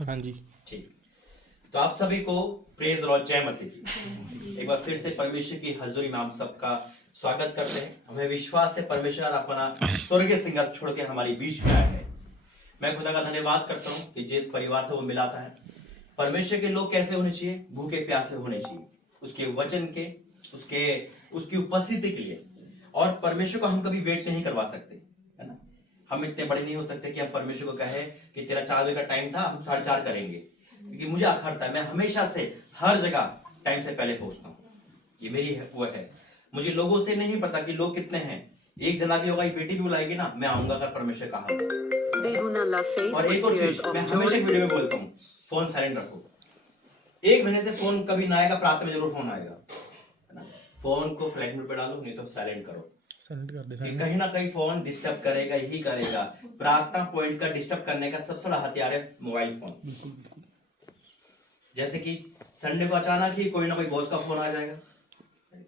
हाँ जी ठीक। तो आप सभी को प्रेज लॉर्ड, जय मसीह की। एक बार फिर से परमेश्वर की हजूरी में हम सबका स्वागत करते हैं। हमें विश्वास है परमेश्वर अपना स्वर्गीय सिंहासन छोड़ के हमारी बीच में आए हैं। मैं खुदा का धन्यवाद करता हूँ कि जिस परिवार से वो मिलाता है। परमेश्वर के लोग कैसे होने चाहिए? भूखे प्यासे होने चाहिए, उसके वचन के, उसकी उपस्थिति के लिए। और परमेश्वर को हम कभी वेट नहीं करवा सकते, है ना। हम इतने बड़े नहीं हो सकते कि हम परमेश्वर को कहे कि तेरा 4 बजे का टाइम था, हम 4:30 करेंगे, क्योंकि मुझे अखरता है। मैं हमेशा से हर जगह टाइम से पहले पहुंचता हूँ। ये मेरी वो है। मुझे लोगों से नहीं पता कि लोग कितने हैं। एक जना भी होगा, एक बेटी भी बुलाएगी ना, मैं आऊंगा अगर परमेश्वर कहा। और एक और चीज मैं हमेशा वीडियो में बोलता हूँ, फोन साइलेंट रखो। 1 महीने से फोन कभी ना आएगा, प्रार्थना में जरूर फोन आएगा, है ना। फोन को फ्लाइट मोड पे डालो, नहीं तो साइलेंट करो। सेलेक्ट कर दे कि कहीं ना कहीं फोन डिस्टर्ब करेगा ही करेगा। प्रार्थना पॉइंट का डिस्टर्ब करने का सबसे बड़ा हथियार है मोबाइल फोन। जैसे कि संडे को अचानक ही कोई ना कोई बॉस का फोन आ जाएगा,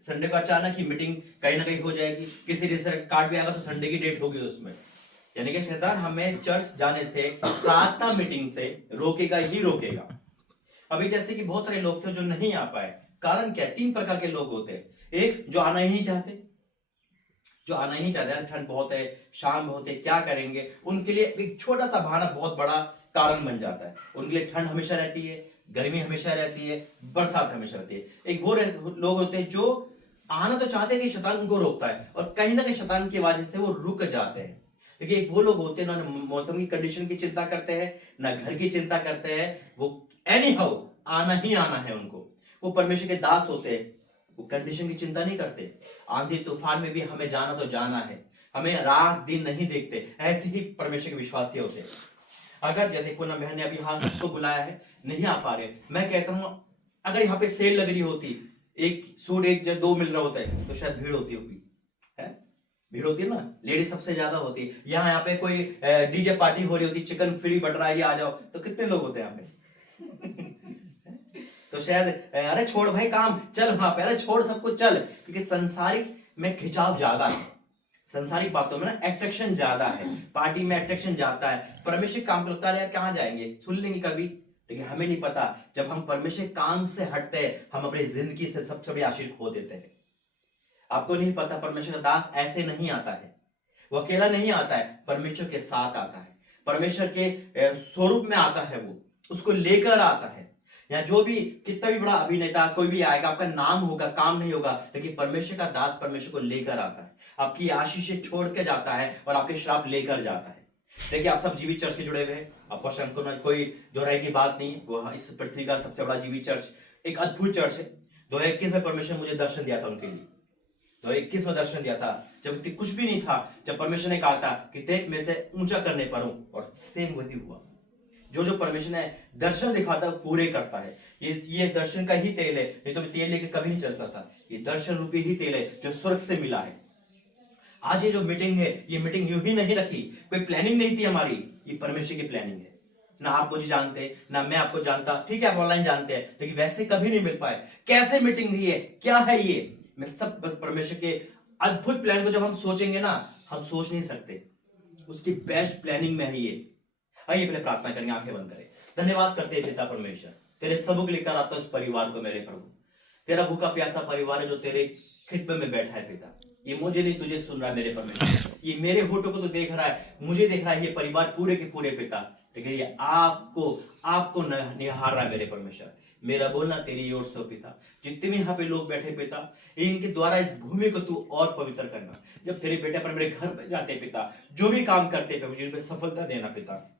संडे को अचानक ही मीटिंग कहीं ना कहीं हो जाएगी, किसी रिजल्ट कार्ड भी आएगा तो संडे की डेट होगी उसमें। यानी कि शैतान हमें चर्च जाने से, प्रार्थना मीटिंग से रोकेगा ही रोकेगा। अभी जैसे कि बहुत सारे लोग थे जो नहीं आ पाए। कारण क्या है? 3 प्रकार के लोग होते हैं। एक जो आना ही नहीं चाहते, ठंड बहुत है, शाम बहुत है, क्या करेंगे। उनके लिए एक छोटा सा बहाना बहुत बड़ा कारण बन जाता है। उनके लिए ठंड हमेशा रहती है, गर्मी हमेशा रहती है, बरसात हमेशा रहती है। एक वो लोग होते हैं जो आना तो चाहते हैं कि शैतान उनको रोकता है, और कहीं ना कहीं शैतान की वजह से वो रुक जाते हैं। देखिए, एक वो लोग होते हैं ना मौसम की कंडीशन की चिंता करते हैं, ना घर की चिंता करते हैं। वो एनी हाउ आना ही आना है उनको। वो परमेश्वर के दास होते हैं, वो कंडीशन की चिंता नहीं करते। आंधी तूफान में भी हमें जाना तो जाना है, हमें रात दिन नहीं देखते। ऐसे ही परमेश्वर के विश्वासी होते हैं। अगर जैसे पूनम बहन ने अभी यहाँ सबको बुलाया है, नहीं आ पा रहे, मैं कहता हूँ अगर यहाँ पे सेल लग रही होती, एक सूट 1 या 2 मिल रहा होता है, तो शायद भीड़ होती होगी, है भीड़ होती है ना। लेडीज सबसे ज्यादा होती है। यहाँ पे कोई डीजे पार्टी हो रही होती, चिकन फ्री बट रहा है, आ जाओ, तो कितने लोग होते हैं यहाँ पे? तो शायद अरे छोड़ भाई काम, चल वहां पे, अरे छोड़ सब कुछ चल, क्योंकि संसारिक में खिंचाव ज्यादा है। संसारिक बातों में ना अट्रैक्शन ज्यादा है, पार्टी में अट्रैक्शन जाता है। परमेश्वर काम करता है यार, कहाँ जाएंगे, सुन लेंगे कभी, लेकिन हमें नहीं पता जब हम परमेश्वर काम से हटते हैं, हम अपनी जिंदगी से सबसे बड़ी आशीष खो देते हैं। आपको नहीं पता, परमेश्वर का दास ऐसे नहीं आता है, वो अकेला नहीं आता है, परमेश्वर के साथ आता है, परमेश्वर के स्वरूप में आता है, वो उसको लेकर आता है। या जो भी कितना भी बड़ा अभिनेता कोई भी आएगा, आपका नाम होगा, काम नहीं होगा, लेकिन परमेश्वर का दास परमेश्वर को लेकर आता है, आपकी आशीष छोड़ के जाता है और आपके श्राप लेकर जाता है। देखिए, आप सब जीवित चर्च के जुड़े हुए हैं, आपको शंको न कोई दोहराई की बात नहीं। वो इस पृथ्वी का सबसे बड़ा जीवित चर्च, एक अद्भुत चर्च है। 2021 में परमेश्वर मुझे दर्शन दिया था उनके लिए। 2021 में दर्शन दिया था जब कुछ भी नहीं था, जब परमेश्वर ने कहा था कि देख मैं से ऊंचा करने पर हूं, और सेम वही हुआ। जो परमेश्वर ने दर्शन दिखाता है पूरे करता है। ये दर्शन का ही तेल है, नहीं तो तेल लेके कभी नहीं चलता था। ये दर्शन रूपी ही तेल है जो स्वर्ग से मिला है। आज ये जो मीटिंग है, ये मीटिंग यूं ही नहीं रखी, कोई प्लानिंग नहीं थी हमारी, ये परमेश्वर की प्लानिंग है। ना आप मुझे जानते, ना मैं आपको जानता, ठीक है आप ऑनलाइन जानते हैं, लेकिन वैसे कभी नहीं मिल पाए। कैसे मीटिंग हुई है, क्या है ये, मैं सब परमेश्वर के अद्भुत प्लान को जब हम सोचेंगे ना, हम सोच नहीं सकते, उसकी बेस्ट प्लानिंग में है ये। आइए पहले प्रार्थना करेंगे, आंखें बंद करें। धन्यवाद करते हैं पिता परमेश्वर, तेरे सबक लेकर आता हूं इस परिवार को मेरे प्रभु। तेरा भूखा प्यासा परिवार है जो तेरे खिदमत में बैठा है पिता। ये मुझे नहीं तुझे सुन रहा है मेरे परमेश्वर, ये मेरे होठों को तो देख रहा है, मुझे देख रहा है ये परिवार पूरे के पूरे पिता, लेकिन ये आपको निहार रहा है मेरे परमेश्वर। मेरा बोलना तेरी ओर से पिता, जितने भी यहाँ पे लोग बैठे पिता, इनके द्वारा इस भूमि को तू और पवित्र करना। जब तेरे बेटे पर मेरे घर पे जाते पिता, जो भी काम करते पे मुझे सफलता देना पिता।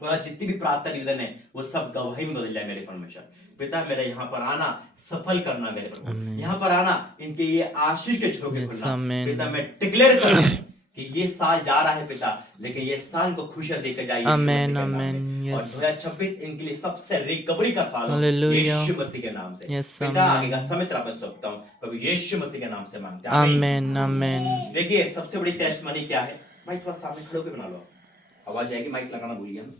और जितनी भी प्रार्थना निवेदन है वो सब गवाही में बदल जाए मेरे परमेश्वर पिता। मेरे यहाँ पर आना सफल करना मेरे परमेश्वर, यहाँ पर आना इनके ये आशीष के झरोखे खुलना पिता। मैं डिक्लेयर करूं कि ये साल जा रहा है पिता, लेकिन ये साल को खुशियां देकर जाए आमेन आमेन। और 2026 इनके लिए सबसे रिकवरी का साल हो यीशु मसीह के नाम से पिता। आगे का समय तेरा मैं सौंपता हूं प्रभु यीशु मसीह के नाम से मांगते हैं, आमेन आमेन। देखिए, सबसे बड़ी टेस्टमनी क्या है, माइक थोड़ा सामने खड़े होकर बना लो, आवाज आएगी, माइक लगाना भूलिए हम।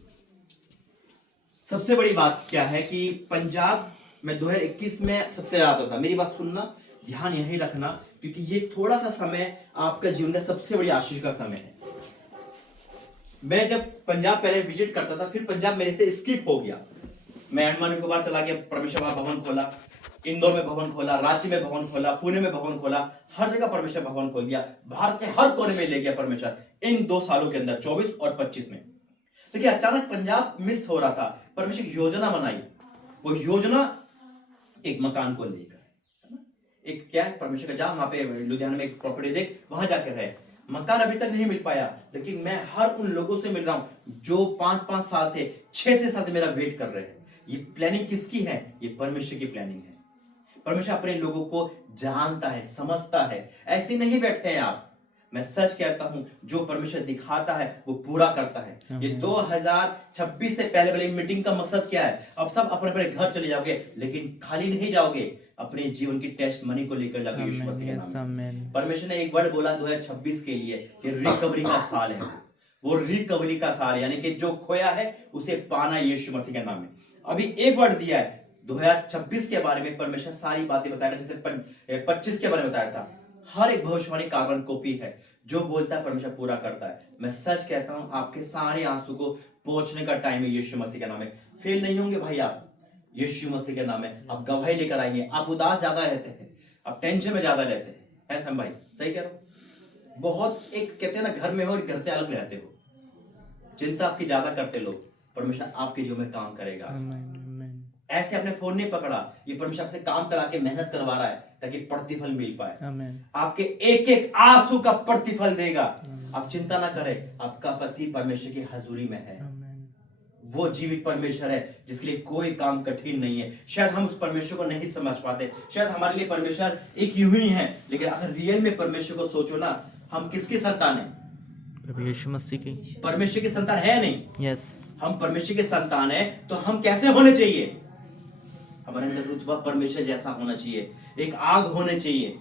सबसे बड़ी बात क्या है कि पंजाब में 2021 में सबसे ज्यादा था। मेरी बात सुनना, ध्यान यही रखना, क्योंकि ये थोड़ा सा समय आपका जीवन का सबसे बड़ी आशीष का समय है। मैं जब पंजाब पहले विजिट करता था, फिर पंजाब मेरे से स्किप हो गया। मैं अंडमान निकोबार चला गया, परमेश्वर वहां भवन खोला, इंदौर में भवन खोला, रांची में भवन खोला, पुणे में भवन खोला, हर जगह परमेश्वर भवन खोल दिया, भारत के हर कोने में ले गया परमेश्वर इन 2 सालों के अंदर, 24 और 25 में। देखिए अचानक पंजाब मिस हो रहा था, परमेश्वर योजना बनाई, वो योजना एक मकान को लेकर, एक क्या है, परमेश्वर का जा वहां पे लुधियाना में एक प्रॉपर्टी देख, वहां जाकर रहे। मकान अभी तक नहीं मिल पाया, लेकिन मैं हर उन लोगों से मिल रहा हूं जो 5-5 साल से, 6 से 7 मेरा वेट कर रहे हैं। ये प्लानिंग किसकी है? ये परमेश्वर की प्लानिंग है। परमेश्वर अपने लोगों को जानता है, समझता है, ऐसे नहीं बैठे हैं आप। मैं सच कहता हूं, जो परमेश्वर दिखाता है वो पूरा करता है। ये 2026 से पहले वाली मीटिंग का मकसद क्या है? अब सब अपने अपने घर चले जाओगे, लेकिन खाली नहीं जाओगे, अपने जीवन की टेस्ट मनी को लेकर जाओगे यीशु मसीह के नाम में। परमेश्वर ने एक वर्ड बोला 2026 के लिए कि रिकवरी का साल है, वो रिकवरी का साल, यानी कि जो खोया है उसे पाना यीशु मसीह के नाम में। अभी एक वर्ड दिया है 2026 के बारे में, परमेश्वर सारी बातें बताएगा, जैसे 25 के बारे में बताया था। हर एक भविष्यवाणी कार्बन कॉपी है, जो बोलता है परमेश्वर पूरा करता है। मैं सच कहता हूं, आपके सारे आंसू को पोंछने का टाइम है यीशु मसीह के नाम में। फेल नहीं होंगे भाई आप, यीशु मसीह के नाम में आप गवाही लेकर आएंगे। आप उदास ज्यादा रहते हैं, आप टेंशन में ज्यादा रहते हैं, ऐसा भाई सही कह रहा हूं? बहुत एक कहते हैं ना, घर में हो और घर से अलग रहते हो, चिंता आपकी ज्यादा करते लोग, परमेश्वर आपके जीवन में काम करेगा। ऐसे अपने फोन नहीं पकड़ा, ये परमेश्वर आपसे काम करा के मेहनत करवा रहा है ताकि प्रतिफल मिल पाए। आपके एक एक आंसू का प्रतिफल देगा। आप चिंता ना करें, आपका पति परमेश्वर की हजूरी में है। वो जीवित परमेश्वर है जिसके लिए कोई काम कठिन नहीं है। शायद हम उस परमेश्वर को नहीं समझ पाते, शायद हमारे लिए परमेश्वर एक यूं ही है, लेकिन अगर रियल में परमेश्वर को सोचो ना, हम किसकी संतान है? यीशु मसीह की। परमेश्वर की संतान है नहीं? यस, हम परमेश्वर के संतान है, तो हम कैसे होने चाहिए? हमारे अंदर रुतबा परमेश्वर जैसा होना चाहिए, एक आग होने चाहिए।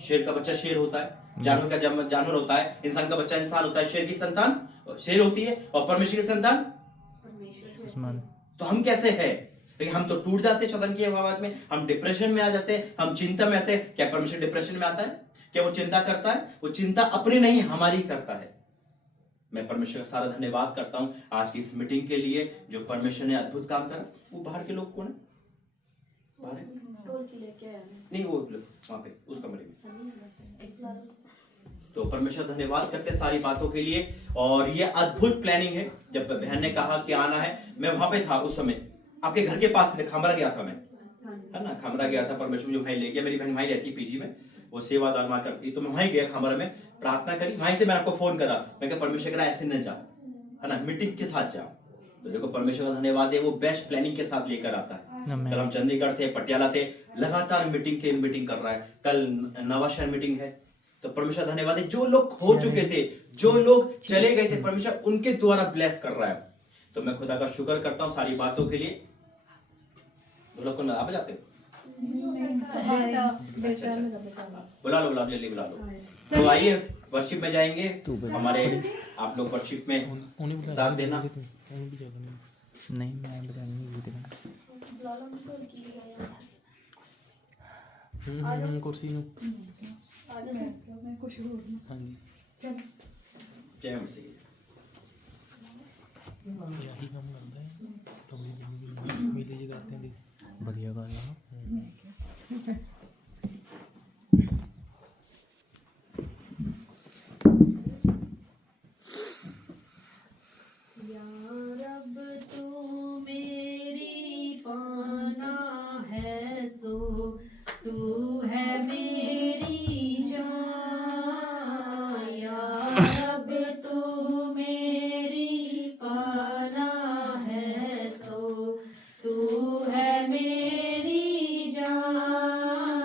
शेर का बच्चा शेर होता है, जानवर का जानवर होता है, इंसान का बच्चा इंसान होता है, शेर की संतान शेर होती है, और परमेश्वर की संतान परमेश्वर। तो हम कैसे हैं? लेकिन हम तो टूट जाते शैतान की आवाज में, हम डिप्रेशन में आ जाते हैं, हम चिंता में आते हैं। क्या परमेश्वर डिप्रेशन में आता है? क्या वो चिंता करता है? वो चिंता अपनी नहीं, हमारी करता है। मैं परमेश्वर का सारा धन्यवाद करता हूं आज की इस मीटिंग के लिए, जो परमेश्वर ने अद्भुत काम करा। वो बाहर के लोग कौन है? बाहर है? नहीं, वो वहां पे उस कमरे में। तो परमेश्वर धन्यवाद करते हैं सारी बातों के लिए। और ये अद्भुत प्लानिंग है। जब बहन ने कहा कि आना है, मैं वहां पे था उस समय, आपके घर के पास से खामरा गया था मैं, है ना, खामरा गया था। परमेश्वर मुझे वहीं ले गया। मेरी बहन वहीं रहती है पीजी में, वो सेवादार मां करती, तो मैं वहीं गया खामरा में, प्रार्थना करी। वहीं से मैंने आपको फोन करा, मैं कहा परमेश्वर करा ऐसे न जा, है ना, मीटिंग के साथ जाओ। तो देखो परमेश्वर का धन्यवाद है, वो बेस्ट प्लानिंग के साथ लेकर आता है। कल हम चंडीगढ़ थे, पटियाला थे, लगातार मीटिंग कर रहा है। कल नवा शहर मीटिंग है। तो परमेश्वर धन्यवाद है, जो लोग खो चुके थे, जो लोग चले गए थे, परमेश्वर उनके द्वारा ब्लेस कर रहा है। तो मैं खुदा का शुक्र करता हूँ सारी बातों के लिए। लोग को आप जाते हो, बुला लो जल्दी बुला लो। तो आइए वर्शिप में जाएंगे हमारे, आप लोग वर्शिप में साथ देना। नहीं मैं कुर्सी में। जय मसीह। यही काम करता है तो मिले जी करते हैं बढ़िया गल है। तू है मेरी जान, या रब तू मेरी पनाह है, सो तू है मेरी जान।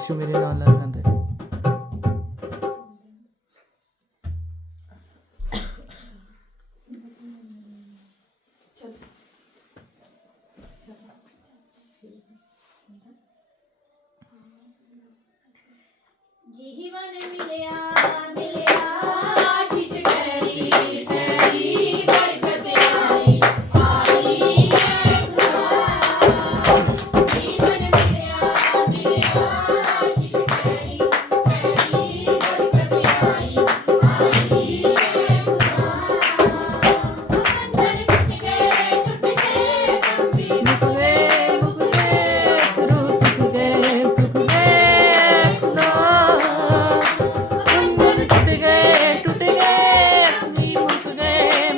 ਯਸ਼ੂ ਮੇਰੇ ਨਾਲ ਲੱਗ ਜਾਂਦਾ ਹੈ। ਜੀਵਨ ਮਿਲਿਆ ਮਿਲਿਆ ਆਸ਼ੀਸ਼ ਠਹਿਰੀ ਠਹਿਰੀ ਬਰਕਤ ਆਈ ਆਈ ਹੈ ਖੁਦਾ। ਜੀਵਨ ਮਿਲਿਆ ਮਿਲਿਆ ਆਸ਼ੀਸ਼ ਠਹਿਰੀ ਠਹਿਰੀ ਬਰਕਤ ਆਈ ਆਈ ਹੈ ਖੁਦਾ। ਬੰਧਨ ਟੁੱਟ ਗਏ ਕੰਬੀ ਮੁੱਕ ਗਏ ਗੁਰੂ ਸੁੱਕ ਗਏ ਖੁਦਾ। ਬੰਧਨ ਟੁੱਟ ਗਏ ਨੀ ਮੁੱਕ ਗਏ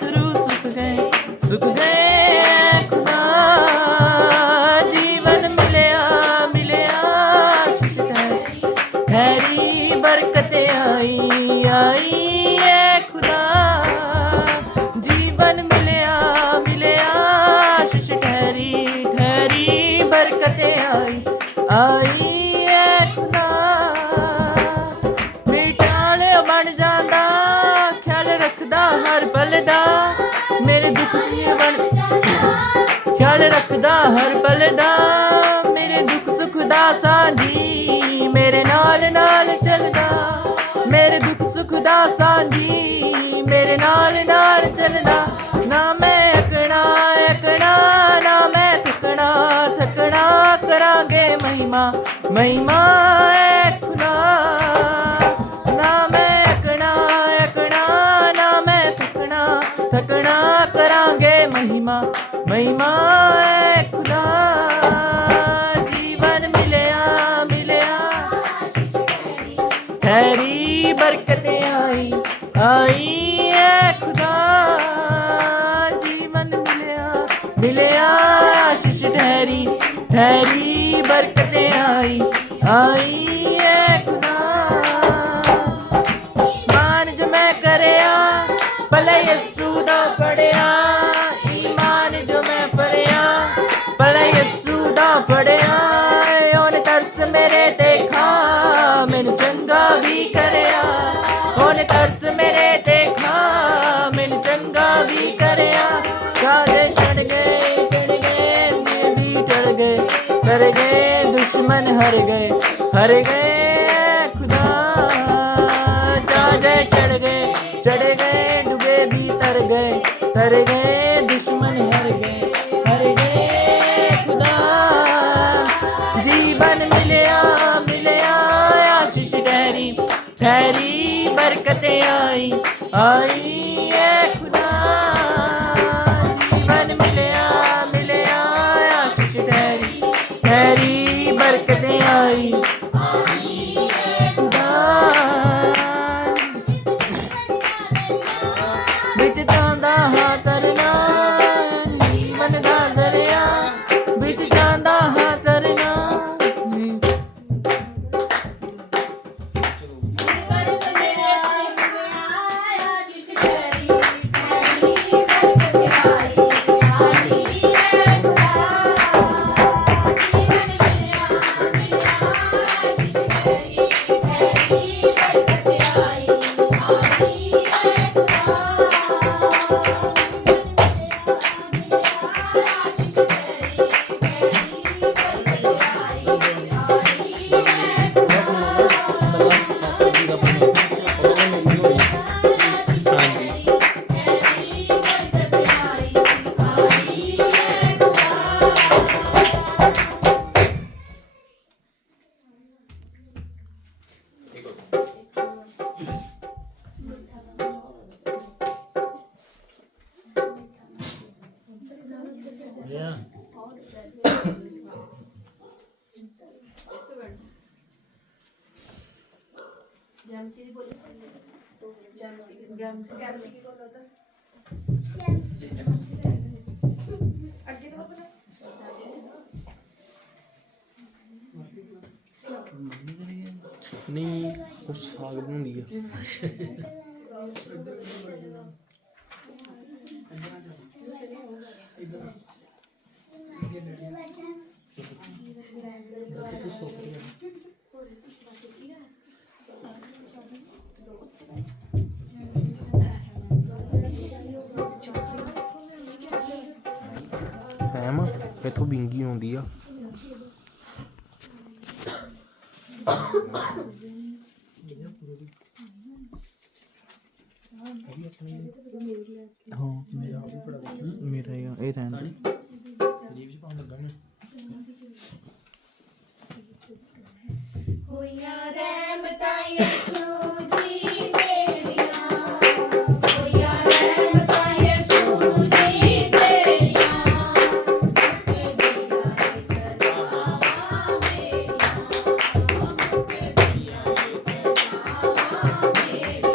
ਗੁਰੂ ਸੁੱਕ ਗਏ ਖੁਦਾ। ਜੀਵਨ ਮਿਲਿਆ ਮਿਲਿਆ ਆਸ਼ੀਸ਼ ਠਹਿਰੀ ਬਰਕਤ ਆਈ ਆਈ ਹੈ ਖੁਦਾ। ਜੀਵਨ ਮਿਲਿਆ ਮਿਲਿਆ ਆਸ਼ੀਸ਼ ਠਹਿਰੀ ਠਹਿਰੀ ਬਰਕਤ ਆਈ ਆਈ ਹੈ ਖੁਦਾ। ਬੇਟਾ ਲਿਆ ਬਣ ਜਾਂਦਾ ਖਿਆਲ ਰੱਖਦਾ ਹਰ ਪਲ ਦਾ ਮੇਰੇ ਦੁੱਖ ਨਹੀਂ ਬਣ ਖਿਆਲ ਰੱਖਦਾ ਹਰ ਪਲ ਦਾ ਮੇਰੇ ਦੁੱਖ ਸੁੱਖ ਦਾ ਸਾਂਝੀ ਮੇਰੇ ਨਾਲ ਨਾਲ ਚੱਲਦਾ ਮੇਰੇ ਦੁੱਖ ਸੁੱਖ ਦਾ ਸਾਂਝੀ ਮੇਰੇ ਨਾਲ ਨਾਲ ਚੱਲਦਾ। ਨਾ ਮੈਂ ਅਕਣਾ ਅਕਣਾ ਨਾ ਮੈਂ ਥਕਣਾ ਥਕਣਾ ਕਰਾਂਗੇ ਮਹਿਮਾ ਮਹਿਮਾ ਹੈ ਖੁਦਾ। ਨਾ ਮੈਂ ਅਕਣਾ ਅਕਣਾ ਨਾ ਮੈਂ ਥਕਣਾ ਥਕਣਾ ਕਰਾਂਗੇ ਮਹਿਮਾ ਮਹਿਮਾ ਹੈ ਖੁਦਾ। ਜੀਵਨ ਮਿਲਿਆ ਮਿਲਿਆ ਠਹਿਰੀ ਬਰਕਤ ਆਈ ਆਈ ਹੈ ਖੁਦਾ। ਜੀਵਨ ਮਿਲਿਆ ਮਿਲਿਆ ਆਸ਼ੀਸ਼ ਠਹਿਰੀ ਠਹਿਰੀ ਬਰਕਤ ਆਈ ਆਈ ਹੈ ਖੁਦਾ। ਮਾਨ ਜੋ ਮੈਂ ਕਰਿਆ ਭਲਾ ਯਿਸੂ ਦਾ ਫੜਿਆ ਈਮਾਨ ਜੋ ਮੈਂ ਭਰਿਆ ਭਲਾ ਯਿਸੂ ਦਾ ਫੜਿਆ। ਉਹਨੇ ਤਰਸ ਮੇਰੇ ਤੇ ਖਾ ਮੈਨੂੰ ਚੰਗਾ ਵੀ ਕਰਿਆ ਉਹਨੇ ਤਰਸ ਮੇਰੇ ਤੇ ਖਾ ਮੈਨੂੰ ਚੰਗਾ ਵੀ ਕਰਿਆ। ਰਾਜੇ ਛੜ ਗਏ ਵੀ ਟੜ ਗਏ ਡਰ ਗਏ ਦੁਸ਼ਮਨ ਹਰ ਗਏ ਖੁਦਾ। ਰਾਜੇ ਚੜ ਗਏ ਡੁਬੇ ਵੀ ਤਰ ਗਏ ਦੁਸ਼ਮਨ ਹਰ ਗਏ ਖੁਦਾ। ਜੀਵਨ ਮਿਲਿਆ ਮਿਲਿਆ ਆਸ਼ੀਸ਼ ਠਹਿਰੀ ਠਹਿਰੀ ਬਰਕਤ ਆਈ ਆਈ ਹੈ ਖੁਦਾ। ਜੀਵਨ ਮਿਲਿਆ ਮਿਲਿਆ ਆਸ਼ੀਸ਼ ਠਹਿਰੀ ਠਹਿਰੀ ਬਰਕਤ ਆਈ ਆਈ ਹੈ ਖੁਦਾ। ਵਿੱਚ ਜਾਂਦਾ ਹਾਂ ਤਰਨਾ ਜੀਵਨ ਦਾ ਦਰਿਆ ਵਿੱਚ ਜਾਂਦਾ ਹਾਂ ਤਰਨਾ। ਬਰਸ ਮੇਰੇ ਤੇ ਆਇਆ ਆਸ਼ੀਸ਼ ਠਹਿਰੀ ਠਹਿਰੀ ਬਰਕਤ ਆਈ ਆਈ ਹੈ ਖੁਦਾ। ਜੀਵਨ ਮਿਲਿਆ ਮਿਲਿਆ ਆਸ਼ੀਸ਼ ਠਹਿਰੀ ਠਹਿਰੀ ਬਰਕਤ ਆਈ ਆਈ ਹੈ ਖੁਦਾ। ਆਸ਼ੀਸ਼ ਠਹਿਰੀ ਠਹਿਰੀ ਬਰਕਤ ਆਈ ਆਈ ਹੈ ਨਹੀਂ ਉਹ ਸਾਗ ਬਣਾਉਂਦੀ ਆ। ਐਮ ਇੱਥੋਂ ਬਿੰਗੀ ਆਉਂਦੀ ਆ। ਹਾਂ ਮੇਰਾ ਇਹ ਰਹਿਣ ਦੇ। ਹੋਈਆਂ ਰਹਿਮਤਾਂ ਯਿਸੂ ਜੀ ਤੇਰੀਆਂ, ਹੋਈਆਂ ਰਹਿਮਤਾਂ ਯਿਸੂ ਜੀ ਤੇਰੀਆਂ, ਮੁੱਕ ਗਈਆਂ ਏ ਸਜ਼ਾਵਾਂ ਮੇਰੀਆਂ, ਮੁੱਕ ਗਈਆਂ ਏ ਸਜ਼ਾਵਾਂ ਮੇਰੀਆਂ,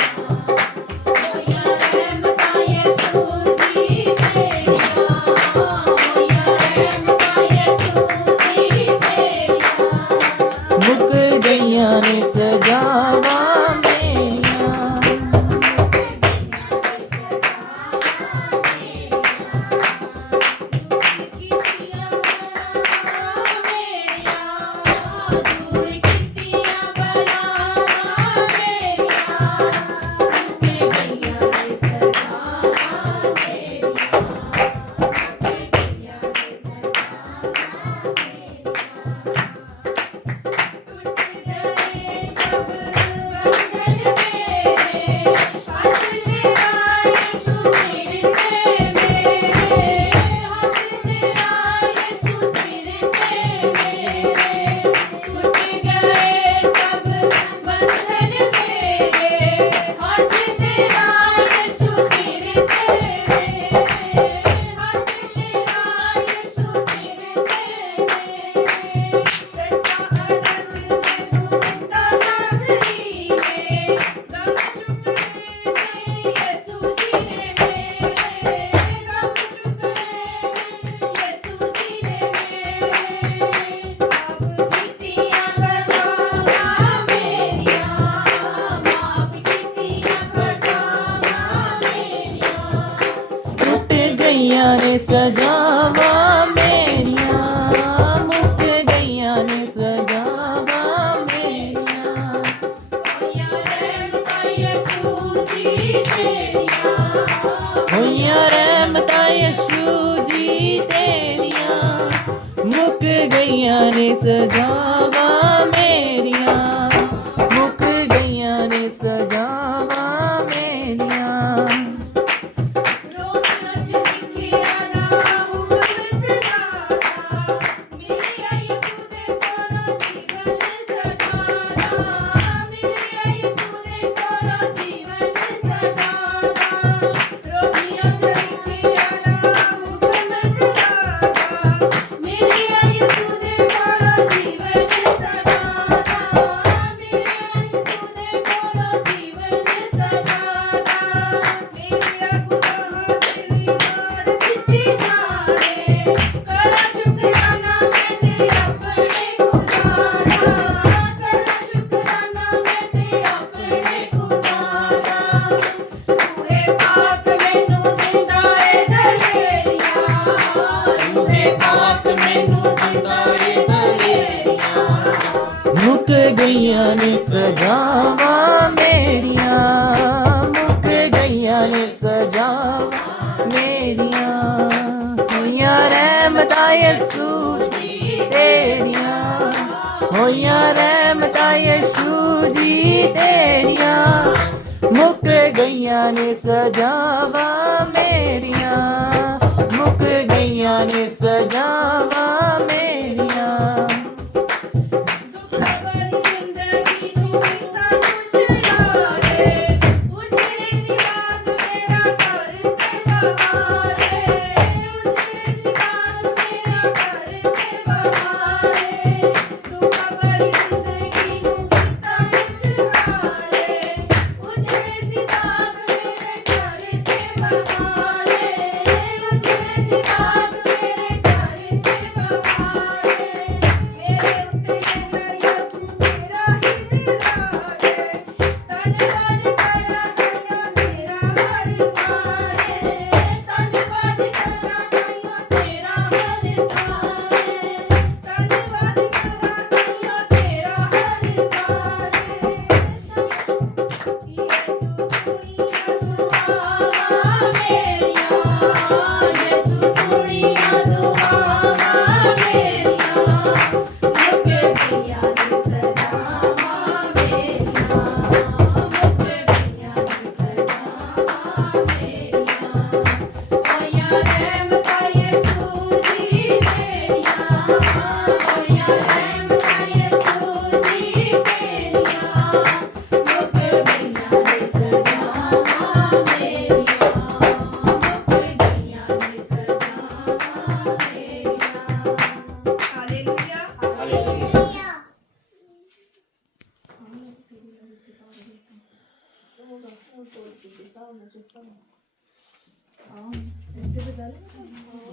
ਹੋਈਆਂ ਰਹਿਮਤਾਂ ਯਿਸੂ ਜੀ ਤੇਰੀਆਂ, ਹੋਈਆਂ ਰਹਿਮਤਾਂ ਯਿਸੂ ਜੀ ਤੇਰੀਆਂ। ਮੁੱਕ ਗਈਆਂ ਨੇ ਸਜਾਵਾਂ ਮੇਰੀਆਂ, ਟੁੱਟ ਗਈਆਂ ਨੇ ਸਜਾਵਾਂ ਮੇਰੀਆਂ, ਮੁੱਕ ਗਈਆਂ ਨੇ ਸਜਾਵਾਂ ਮੇਰੀਆਂ। ਹੋਈਆਂ ਰਹਿਮਤਾਂ ਯਿਸੂ ਜੀ ਤੇਰੀਆਂ, ਮੁੱਕ ਗਈਆਂ ਨੇ ਸਜਾਵਾਂ ਮੇਰੀਆਂ, ਮੁੱਕ ਗਈਆਂ ਨੇ ਸਜਾਵਾਂ ਮੇਰੀਆਂ। ਮੁੱਕ ਗਈਆਂ ਨੇ ਸਜਾਵਾਂ ਮੇਰੀਆਂ, ਮੁੱਕ ਗਈਆਂ ਨੇ ਸਜਾਵਾਂ ਮੇਰੀਆਂ। ਹੋਈਆਂ ਰਹਿਮਤਾਂ ਯਿਸੂ ਜੀ ਤੇਰੀਆਂ, ਹੋਈਆਂ ਰਹਿਮਤਾਂ ਯਿਸੂ ਜੀ ਤੇਰੀਆਂ, ਮੁੱਕ ਗਈਆਂ ਨੇ ਸਜਾਵਾਂ ਮੇਰੀਆਂ, ਮੁੱਕ ਗਈਆਂ ਨੇ ਸਜਾਵਾਂ ਮੇਰੀਆਂ।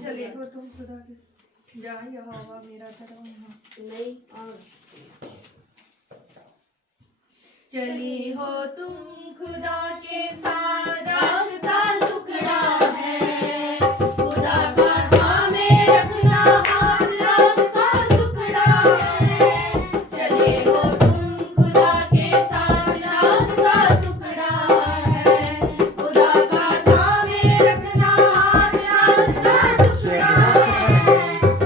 चलिए हो तुम खुदा की जा यहोवा मेरा धर्म नहीं और चली हो तुम खुदा के साथ रास्ता सुखड़ा है खुदा का थामे रखना हाथ रास्ता सुखड़ा है चले हो तुम खुदा के साथ रास्ता सुखड़ा है खुदा का थामे रखना हाथ रास्ता सुखड़ा है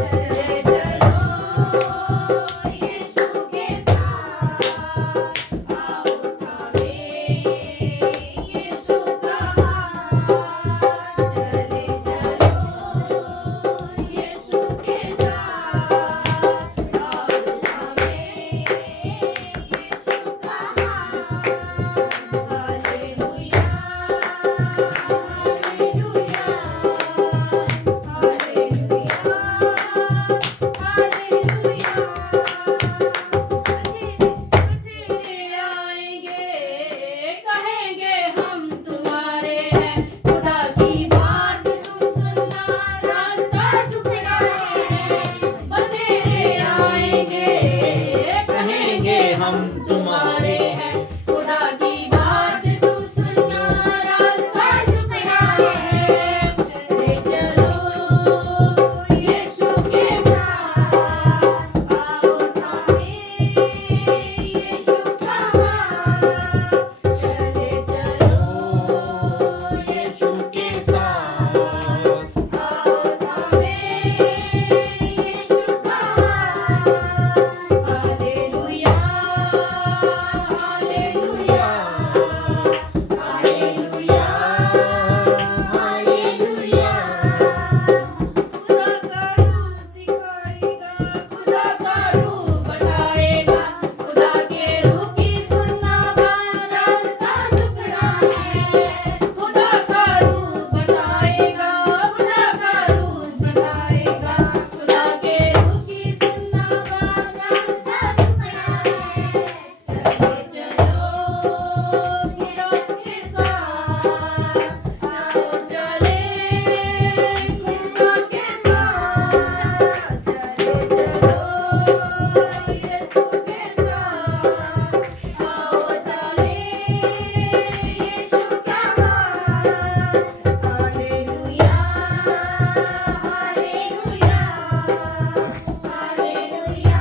चले चलो यीशु के साथ आओ थामे यीशु का हाथ चले चलो यीशु के साथ आओ थामे यीशु का हाथ हालेलुया हालेलुया तेरे आएंगे कहेंगे हम तुम्हारे हैं खुदा की बात तुम सुनना रास्ता सुखड़ा है बतेरे आएंगे कहेंगे हम तुम्हारे हैं खुदा की बात तुम सुनना रास्ता सुखड़ा है चले चलो यीशु के साथ आओ थामे यीशु का हाथ चले चलो यीशु के साथ आओ थामे यीशु का हाथ हालेलुया हालेलुया हालेलुया हालेलुया खुदा का रूह सिखाएगा खुदा का रूह बताएगा खुदा के रूह की सुनना बात रास्ता सुखड़ा है खुदा का रूह बताएगा खुदा का रूह सिखाएगा खुदा के रूह की सुनना बात रास्ता सुखड़ा है चले चलो खुदा के साथ आओ चले खुदा के साथ चले चलो यीशु के साथ आओ चले यीशु के साथ हालेलुया हालेलुया हालेलुया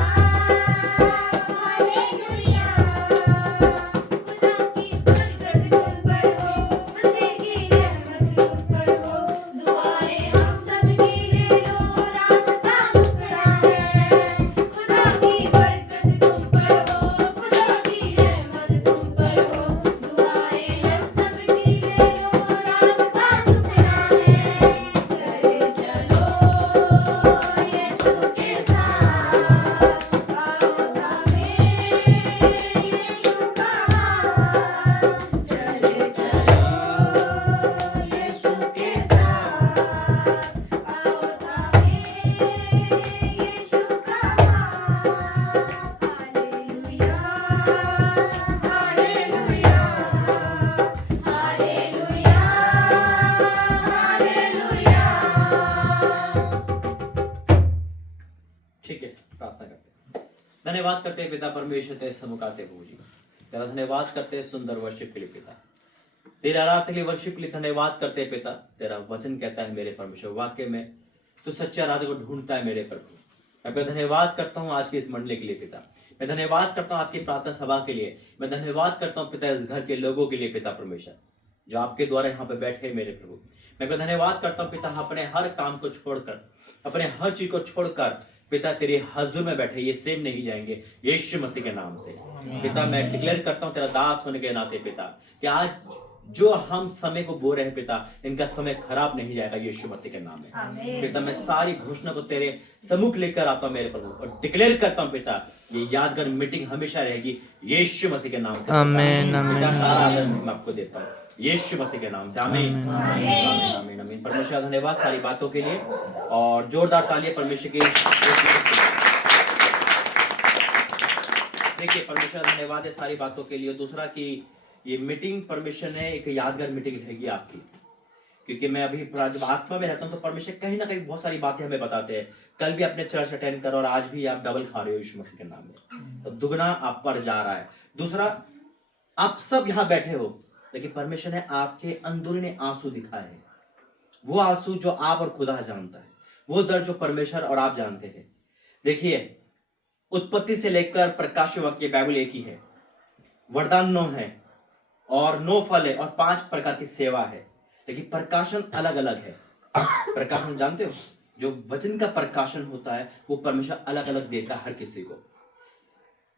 हालेलुया खुदा की बरकत तुम पर हो मसीह की रहमत तुम पर हो दुआएं हम सब की ले लो रास्ता सुखड़ा है खुदा की बरकत तुम पर हो खुदा की रहमत तुम पर हो दुआएं हम सब की ले लो रास्ता सुखड़ा है चले चलो यीशु के साथ आओ थामे यीशु का हाथ चले चलो यीशु के साथ आओ थामे यीशु का हाथ हालेलुया हालेलुया हालेलुया हालेलुया ठीक है, प्रार्थना करते हैं। धन्यवाद करते हैं पिता परमेश्वर तेरे समुख आते प्रभु जी तेरा धन्यवाद करते हैं सुंदर वर्शिप के लिए पिता तेरा आराधना के लिए वर्शिप के लिए धन्यवाद करते हैं पिता तेरा वचन कहता है मेरे परमेश्वर वाक्य में तू सच्चे आराधक को ढूंढता है मेरे प्रभु मैं आपका धन्यवाद करता हूँ आज की इस मंडली के लिए पिता मैं धन्यवाद करता हूँ आज की प्रार्थना सभा के लिए मैं धन्यवाद करता हूँ पिता इस घर के लोगों के लिए पिता परमेश्वर जो आपके द्वारा यहाँ पे बैठे हैं मेरे प्रभु मैं आपका धन्यवाद करता हूँ पिता अपने हर काम को छोड़कर अपने हर चीज को छोड़कर पिता तेरे हजूर में बैठे ये सेम नहीं जाएंगे यीशु मसीह के नाम से पिता मैं डिक्लेयर करता हूँ तेरा दास होने के नाते पिता कि आज जो हम समय को बो रहे हैं पिता इनका समय खराब नहीं जाएगा यीशु मसीह के नाम में पिता मैं सारी घोषणा को तेरे सम्मुख लेकर आता हूँ मेरे प्रभु और डिक्लेयर करता हूँ पिता ये यादगार मीटिंग हमेशा रहेगी यीशु मसीह के नाम से आमीन, पिता, आमीन, सारा आदर मैं आपको देता हूँ यीशु मसीह के नाम से आमीन आमीन आमीन आमीन परमेश्वर धन्यवाद सारी बातों के लिए और जोरदार तालियां परमेश्वर की देखिए परमेश्वर धन्यवाद है सारी बातों के लिए दूसरा कि ये मीटिंग परमेश्वर ने एक यादगार मीटिंग रहेगी आपकी क्योंकि मैं अभी जब आत्मा में रहता हूँ तो परमेश्वर कहीं ना कहीं बहुत सारी बातें हमें बताते हैं। कल भी अपने चर्च अटेंड करो और आज भी आप डबल खा रहे हो यीशु मसीह के नाम में, तो दुगना आप पर जा रहा है। दूसरा, आप सब यहाँ बैठे हो लेकिन परमेश्वर ने आपके अंदरूनी आंसू दिखाए हैं, वो आंसू जो आप और खुदा जानता है, वो दर्द जो परमेश्वर और आप जानते हैं। देखिए, उत्पत्ति से लेकर प्रकाश वाक्य बाइबल एक ही है, वरदान 9 है और 9 फल है और 5 प्रकार की सेवा है, लेकिन प्रकाशन अलग अलग है। प्रकाशन जानते हो, जो वचन का प्रकाशन होता है वो परमेश्वर अलग अलग देता है हर किसी को।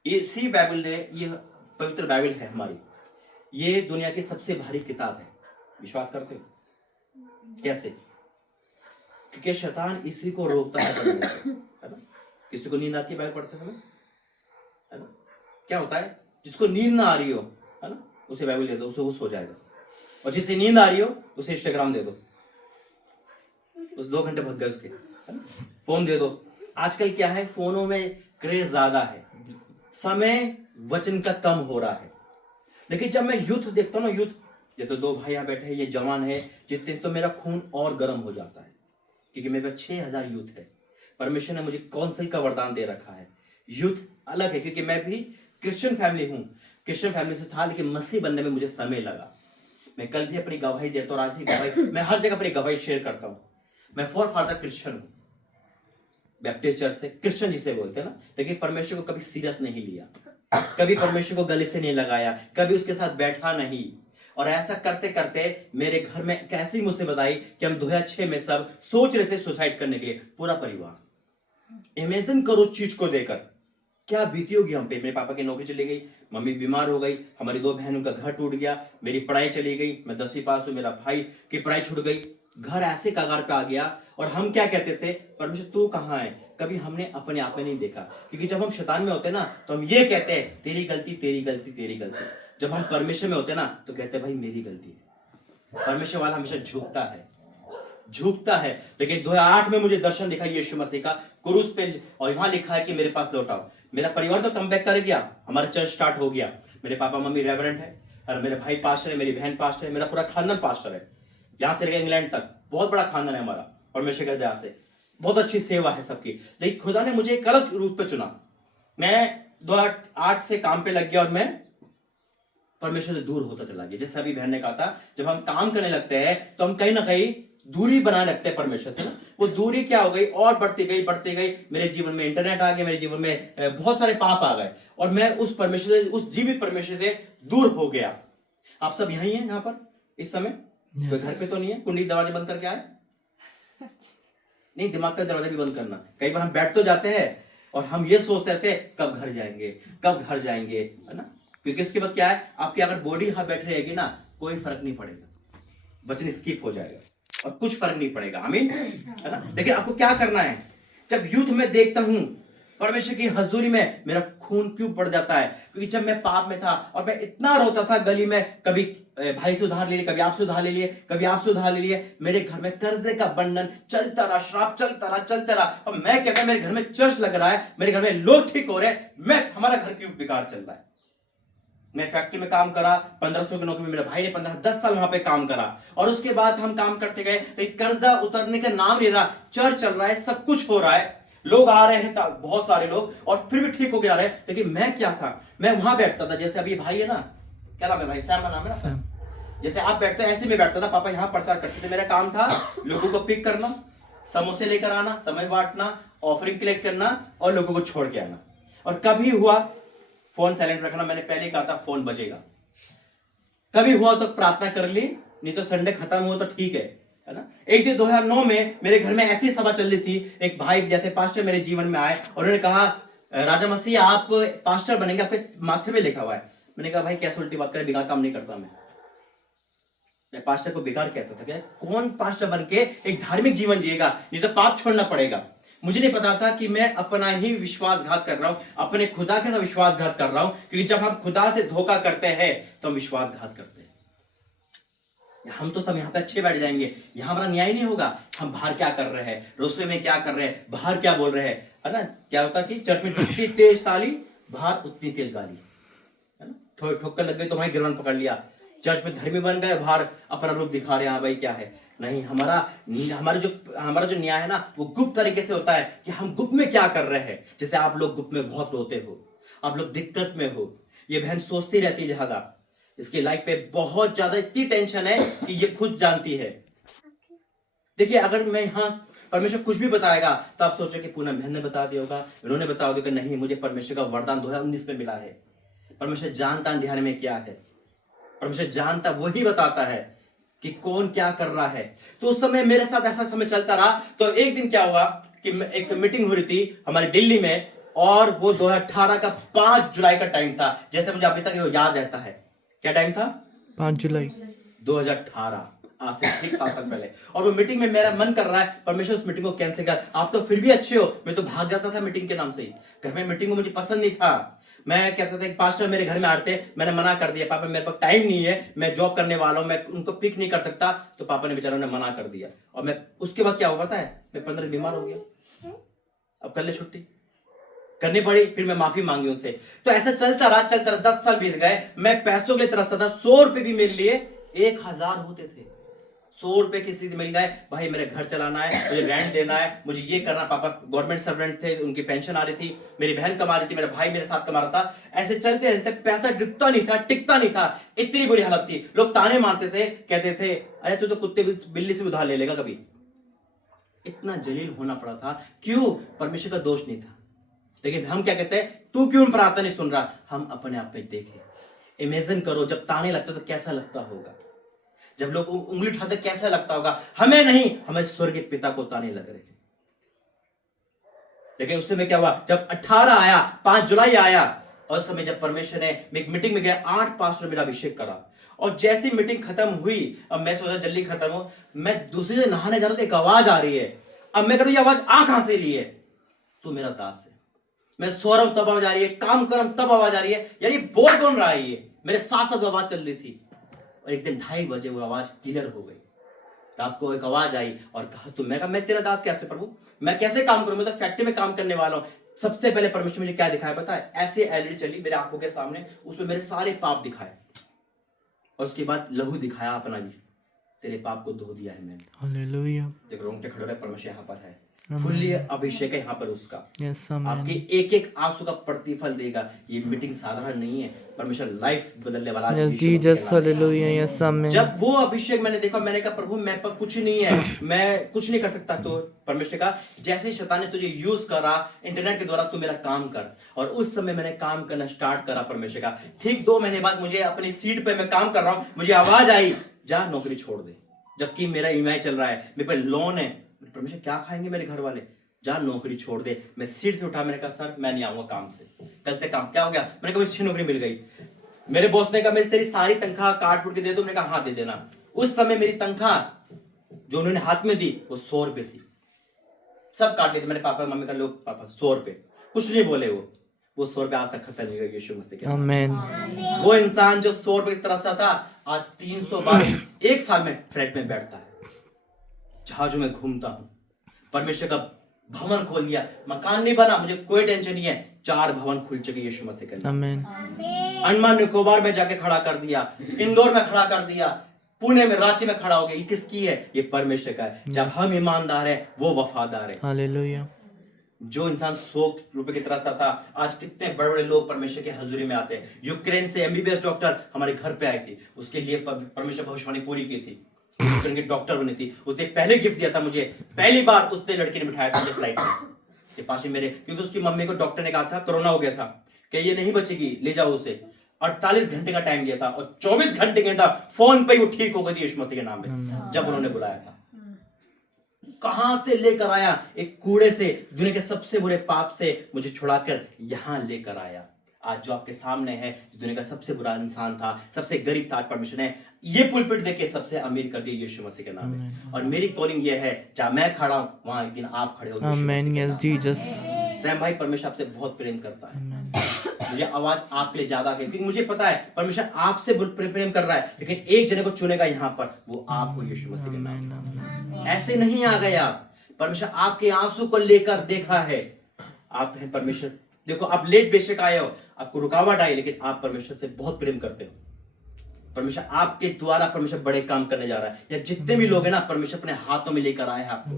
इसी बाइबल ने, ये पवित्र बाइबल है हमारी, ये दुनिया की सबसे भारी किताब है। विश्वास करते हो? कैसे? क्योंकि शैतान इसी को रोकता है पढ़ने से, है ना। किसी को नींद आती है बाइबल पढ़ते समय, है ना, क्या होता है, जिसको नींद ना आ रही हो, है ना, उसे बाइबल दे दो, उसे वो सो जाएगा। और जिसे नींद आ रही हो उसे इंस्टाग्राम दे दो, उस 2 घंटे भग गए उसके, है ना। फोन दे दो। आजकल क्या है, फोनों में क्रेज ज्यादा है, समय वचन का कम हो रहा है। लेकिन जब मैं यूथ देखता हूँ ना, यूथ, ये तो 2 भाई यहाँ बैठे हैं, ये जवान है जितने, तो मेरा खून और गर्म हो जाता है, क्योंकि मेरे पास 6000 यूथ है। परमेश्वर ने मुझे काउंसिल का वरदान दे रखा है। यूथ अलग है, क्योंकि मैं भी क्रिश्चियन फैमिली हूँ, क्रिश्चियन फैमिली से था, लेकिन मसीह बनने में मुझे समय लगा। मैं कल भी अपनी गवाही देता हूँ और आज भी गवाही, मैं हर जगह अपनी गवाही शेयर करता हूँ। मैं फॉर फादर क्रिश्चियन हूँ, बैप्टिस्ट चर्च से, क्रिश्चियन जिसे बोलते हैं ना, लेकिन परमेश्वर को कभी सीरियस नहीं लिया, कभी परमेश्वर को गले से नहीं लगाया, कभी उसके साथ बैठा नहीं। और ऐसा करते करते मेरे घर में एक ऐसी मुसीबत आई कि हम 2006 में सब सोच रहे थे सुसाइड करने के लिए, पूरा परिवार। इमेजिन करो उस चीज को देखकर क्या बीती होगी हम पे। मेरे पापा की नौकरी चली गई, मम्मी बीमार हो गई, हमारी 2 बहनों का घर टूट गया, मेरी पढ़ाई चली गई, मैं 10वीं पास हूं, मेरा भाई की पढ़ाई छूट गई, घर ऐसे कगार पे आ गया। और हम क्या कहते थे, परमेश्वर तू कहाँ है? कभी हमने अपने आप में नहीं देखा, क्योंकि जब हम शैतान में होते ना तो हम ये कहते हैं तेरी गलती तेरी गलती तेरी गलती। जब हम परमेश्वर में होते ना तो कहते हैं भाई मेरी गलती है। परमेश्वर वाला हमेशा झुकता है, झुकता है। लेकिन 2008 में मुझे दर्शन दिखा यीशु मसीह का क्रूस पे, और वहां लिखा है कि मेरे पास लौट आओ। मेरा परिवार तो कम बैक कर गया, हमारा चर्च स्टार्ट हो गया। मेरे पापा मम्मी रेवरेंट है, और मेरे भाई पास्टर है, मेरी बहन पास्टर है, मेरा पूरा खानदान पास्टर है, यहाँ से लेकर इंग्लैंड तक। बहुत बड़ा खानदान है हमारा, परमेश्वर की दया से बहुत अच्छी सेवा है सबकी। लेकिन खुदा ने मुझे एक अलग रूप पे चुना। मैं 2008 से काम पे लग गया और मैं परमेश्वर से दूर होता चला गया। जैसे अभी बहन ने कहा था, जब हम काम करने लगते हैं तो हम कहीं ना कहीं दूरी बनाए रखते हैं परमेश्वर से ना। वो दूरी क्या हो गई, और बढ़ती गई बढ़ती गई। मेरे जीवन में इंटरनेट आ गया, मेरे जीवन में बहुत सारे पाप आ गए, और मैं उस परमेश्वर से, उस जीवित परमेश्वर से दूर हो गया। आप सब यही हैं यहाँ पर इस समय? कोई घर पे तो नहीं है? कुंडी दरवाजे बंद करके आए? नहीं, दिमाग का दरवाजा भी बंद करना। कई बार हम बैठ तो जाते हैं और हम ये सोचते रहते हैं कब घर जाएंगे, कब घर जाएंगे, है ना। क्योंकि इसके बाद क्या है, आपकी अगर बॉडी यहाँ बैठ रहेगी ना, कोई फर्क नहीं पड़ेगा, वचन स्किप हो जाएगा और कुछ फर्क नहीं पड़ेगा। आमीन, है ना। लेकिन आपको क्या करना है, जब यूथ में देखता हूं परमेश्वर की हजूरी में मेरा खून क्यों बढ़ जाता है, क्योंकि जब मैं पाप में था और मैं इतना रोता था गली में, कभी भाई से उधार ले लिए, कभी आपसे उधार ले लिए, कभी आपसे उधार ले लिए। मेरे घर में कर्जे का बंधन चलता रहा, श्राप चलता रहा चलता रहा। अब मैं क्या, मेरे घर में चर्च लग रहा है, मेरे घर में लोग ठीक हो रहे हैं, मैं, हमारा घर क्यों बेकार चल रहा है। मैं फैक्ट्री में काम करा, 1500 की नौकरी में, मेरे भाई ने 10 साल वहां पे काम करा, और उसके बाद हम काम करते गए, लेकिन कर्जा उतरने का नाम नहीं रहा। चर्च चल रहा है, सब कुछ हो रहा है, लोग आ रहे हैं, बहुत सारे लोग, और फिर भी ठीक हो गया रहे। लेकिन मैं क्या था, मैं वहां बैठता था, जैसे अभी भाई है ना, क्या नाम है भाई, सैम नाम है ना, जैसे आप बैठते हैं ऐसे में बैठता था। पापा यहाँ प्रचार करते थे, मेरा काम था लोगों को पिक करना, समोसे लेकर आना, समय बांटना, ऑफरिंग कलेक्ट करना और लोगों को छोड़ के आना। और कभी हुआ फोन साइलेंट रखना, मैंने पहले कहा था फोन बजेगा। कभी हुआ तो प्रार्थना कर ली, नहीं तो संडे खत्म हुआ तो ठीक है ना। एक दिन 2009 में मेरे घर में ऐसी सभा चल रही थी, एक भाई जैसे पास्टर मेरे जीवन में आए और उन्होंने कहा राजा मसीह आप पास्टर बनेंगे, आपके माथे पे लिखा हुआ है। मैंने कहा भाई कैसे उल्टी बात करें, बेकार काम नहीं करता मैं पास्टर को बेकार कहता था। क्या कौन पास्टर बन के एक धार्मिक जीवन जिएगा, नहीं तो पाप छोड़ना पड़ेगा। मुझे नहीं पता था कि मैं अपना ही विश्वासघात कर रहा हूं, अपने खुदा के साथ विश्वासघात कर रहा हूं, क्योंकि जब हम खुदा से धोखा करते हैं तो हम विश्वासघात करते हैं। हम तो सब यहाँ पे अच्छे बैठ जाएंगे, यहाँ हमारा न्याय नहीं होगा। हम बाहर क्या कर रहे हैं, रसोई में क्या कर रहे हैं, बाहर क्या बोल रहे हैं, है ना। क्या होता कि चर्च में जितनी तेज ताली, बाहर उतनी तेज गाली, है ना। ठोकर लग गई तो वहां गिरवन पकड़ लिया, चर्च में धर्मी बन गए, बाहर अपना रूप दिखा रहे हैं, हाँ भाई क्या है। नहीं, हमारा जो न्याय है ना, वो गुप्त तरीके से होता है कि हम गुप्त में क्या कर रहे हैं। जैसे आप लोग गुप्त में बहुत रोते हो, आप लोग दिक्कत में हो, ये बहन सोचती रहती है ज्यादा, इसकी लाइफ पे बहुत ज्यादा इतनी टेंशन है कि ये खुद जानती है। देखिए, अगर मैं यहाँ परमेश्वर कुछ भी बताएगा तो आप सोचो कि पूनम बहन ने बता दिया होगा, इन्होंने बता दिया कि नहीं, मुझे परमेश्वर का वरदान 2019 में मिला है। परमेश्वर जानता है ध्यान में क्या है, परमेश्वर जानता, वही बताता है कि कौन क्या कर रहा है। तो उस समय मेरे साथ ऐसा समय चलता रहा। तो एक दिन क्या हुआ कि एक मीटिंग हो रही थी हमारे दिल्ली में, और वो 2018 का 5 जुलाई का टाइम था। जैसे मुझे अभी तक वो याद रहता है। क्या टाइम था? 5 जुलाई 2018, आज से ठीक 7 साल पहले। और वो मीटिंग में मेरा मन कर रहा है, परमेश्वर उस मीटिंग को कैंसिल कर। आप तो फिर भी अच्छे हो, मैं तो भाग जाता था मीटिंग के नाम से ही। घर में मीटिंग को मुझे पसंद नहीं था। मैं कहता था, एक पास्टर मेरे घर में आते, मैंने मना कर दिया, पापा मेरे पास टाइम नहीं है, मैं जॉब करने वाला हूं, मैं उनको पिक नहीं कर सकता। तो पापा ने बेचारों ने मना कर दिया। और मैं उसके बाद क्या हुआ पता है, मैं 15 दिन बीमार हो गया। अब कर ले छुट्टी, करनी पड़ी, फिर मैं माफी मांगी उनसे। तो ऐसा चलता रहा 10 साल बीत गए। मैं पैसों के लिए तरसता था। 100 रुपए भी मेरे लिए 1000 होते थे। 100 रुपए किसी से मिल गए, भाई मेरे घर चलाना है, मुझे रेंट देना है, मुझे ये करना। पापा गवर्नमेंट सर्वेंट थे, उनकी पेंशन आ रही थी, मेरी बहन कमा रही थी, मेरा भाई मेरे साथ कमा रहा था। ऐसे चलते रहते, पैसा टिकता नहीं था, टिकता नहीं था। इतनी बुरी हालत थी। लोग ताने मारते थे, कहते थे अरे तू तो कुत्ते बिल्ली से उधार ले लेगा कभी। इतना जलील होना पड़ा था। क्यों? परमेश्वर का दोष नहीं था। लेकिन हम क्या कहते हैं, तू क्यों प्रार्थना नहीं सुन रहा? हम अपने आप में देखें, इमेजिन करो, जब ताने लगते तो कैसा लगता होगा, जब लोग उंगली उठाते कैसा लगता होगा। हमें नहीं, हमें स्वर्गीय पिता को ताने लग रहे हैं। लेकिन उस समय क्या हुआ, जब 18 आया, 5 जुलाई आया, और उस समय जब परमेश्वर ने एक मीटिंग में गया, 8 पास्टर मेरा अभिषेक करा। और जैसी मीटिंग खत्म हुई, अब मैं सोचा जल्दी खत्म हो, मैं दूसरी जगह नहाने जा रहा हूं, एक आवाज आ रही है। अब मैं कह रहा हूं, ये आवाज आ कहां से रही है? तू मेरा दास है। मैं सो रहा हूं तब आवाज आ रही है, काम कर रहा हूं तब आवाज आ रही है। यार ये बोल कौन रहा है? ये मेरे साथ साथ आवाज चल रही थी। और एक दिन 2:30 बजे वो आवाज क्लियर हो गई। रात को एक आवाज आई और कहा, तुम? मैं कहा, मैं तेरा दास कैसे प्रभु, मैं कैसे काम करूं? मैं तो फैक्ट्री में काम करने वाला हूं। सबसे पहले परमेश्वर मुझे क्या दिखाया पता है? ऐसे एलईडी चली मेरे आंखों के सामने, उसमें मेरे सारे पाप दिखाए, और उसके बाद लहू दिखाया अपना भी, तेरे पाप को धो दिया है मैंने। हालेलुया। देखो रोंगटे खड़े हो रहे, परमेश्वर यहाँ पर है, फुल्ली अभिषेक है यहाँ पर उसका। यस आपके आमेन। एक एक आंसू का प्रतिफल देगा। ये मीटिंग साधारण नहीं है, परमेश्वर लाइफ बदलने वाला है। यस यीशु मसीह जीसस के नाम में। हालेलुया। Yes amen. जब वो अभिषेक मैंने देखा, मैंने कहा प्रभु मेरे पास कुछ नहीं है, मैं कुछ नहीं कर सकता। तो परमेश्वर का जैसे शैतान ने तुझे यूज करा इंटरनेट के द्वारा, तू मेरा काम कर। और उस समय मैंने काम करना स्टार्ट करा परमेश्वर का। ठीक 2 महीने बाद मुझे अपनी सीट पे मैं काम कर रहा हूँ, मुझे आवाज आई, जा नौकरी छोड़ दे। जबकि मेरा ईएमआई चल रहा है, मेरे पे लोन है। परमेश्वर क्या खाएंगे मेरे घर वाले? जा नौकरी छोड़ दे। मैं सीट से उठा, मैंने कहा सर मैं नहीं आऊंगा काम से, कल से काम। क्या हो गया? मैंने कहा मुझे अच्छी नौकरी मिल गई। मेरे बॉस ने कहा मैं तेरी सारी तनख्वाह काट फूट के दे दूं। मैंने कहा हाँ दे देना। उस समय मेरी तनख्वाह जो उन्होंने हाथ में दी वो 100 रुपए थी। सब काट लिए थे। मैंने पापा मम्मी का, लो पापा 100 रुपए, कुछ नहीं बोले। वो 100 रुपए आज तक खत्म नहीं हुआ यीशु मसीह के नाम में। आमेन। वो इंसान जो 100 रुपए की तरसता था, आज 300 बार एक साल में फ्लैट में बैठता है, जहाजों में घूमता हूं। परमेश्वर का भवन खोल दिया, मकान नहीं बना, मुझे कोई टेंशन नहीं है। 4 भवन खुल चुके यीशु मसीह के नाम। आमेन। अंडमान निकोबार में जाके खड़ा कर दिया, इंदौर में खड़ा कर दिया, पुणे में, रांची में खड़ा हो गया। ये किसकी है? ये परमेश्वर का है। जब हम ईमानदार है, वो वफादार है। हालेलुया। जो इंसान 100 रुपए की तरह सा था, आज कितने बड़े बड़े लोग परमेश्वर की हजूरी में आते हैं। यूक्रेन से एमबीबीएस डॉक्टर हमारे घर पे आई थी, उसके लिए परमेश्वर भविष्यवाणी पूरी की थी। यूक्रेन की डॉक्टर बनी थी। उसने पहले गिफ्ट दिया था मुझे, पहली बार उसने लड़की ने बिठाया था मुझे फ्लाइट में के पास ही मेरे, क्योंकि उसकी मम्मी को डॉक्टर ने कहा था कोरोना हो गया था कि ये नहीं बचेगी, ले जाओ उसे। 48 घंटे का टाइम दिया था और 24 घंटे के अंदर फोन पे ही वो ठीक हो गई थी यीशु मसीह के नाम में, जब उन्होंने बुलाया था। कहां से लेकर आया? एक कूड़े से, दुनिया के सबसे बुरे पाप से मुझे छुड़ाकर यहां लेकर आया। आज जो आपके सामने है, दुनिया का सबसे बुरा इंसान था, सबसे गरीब था, परमेश्वर ने ये पुलपिट देके सबसे अमीर कर दिया यीशु मसीह के नाम में। और मेरी कॉलिंग ये है, जहां मैं खड़ा हूं वहां एक दिन आप खड़े हो। आमेन। Yes Jesus. सैम भाई परमेश्वर आपसे बहुत प्रेम करता है। मुझे आवाज आपके लिए ज्यादा है, क्योंकि मुझे पता है परमेश्वर आपसे प्रेम कर रहा है, लेकिन एक जने को चुनेगा यहाँ पर, वो आपको यीशु मसीह के नाम में। ऐसे नहीं आ गए आप, परमेश्वर आपके आंसू को लेकर देखा है। आप हैं परमेश्वर, देखो आप लेट बेशक आए हो, आपको रुकावट आई, लेकिन आप परमेश्वर से बहुत प्रेम करते हो। परमेश्वर आपके द्वारा परमेश्वर बड़े काम करने जा रहा है। या जितने भी लोग हैं ना, परमेश्वर अपने हाथों में लेकर आए हैं आपको।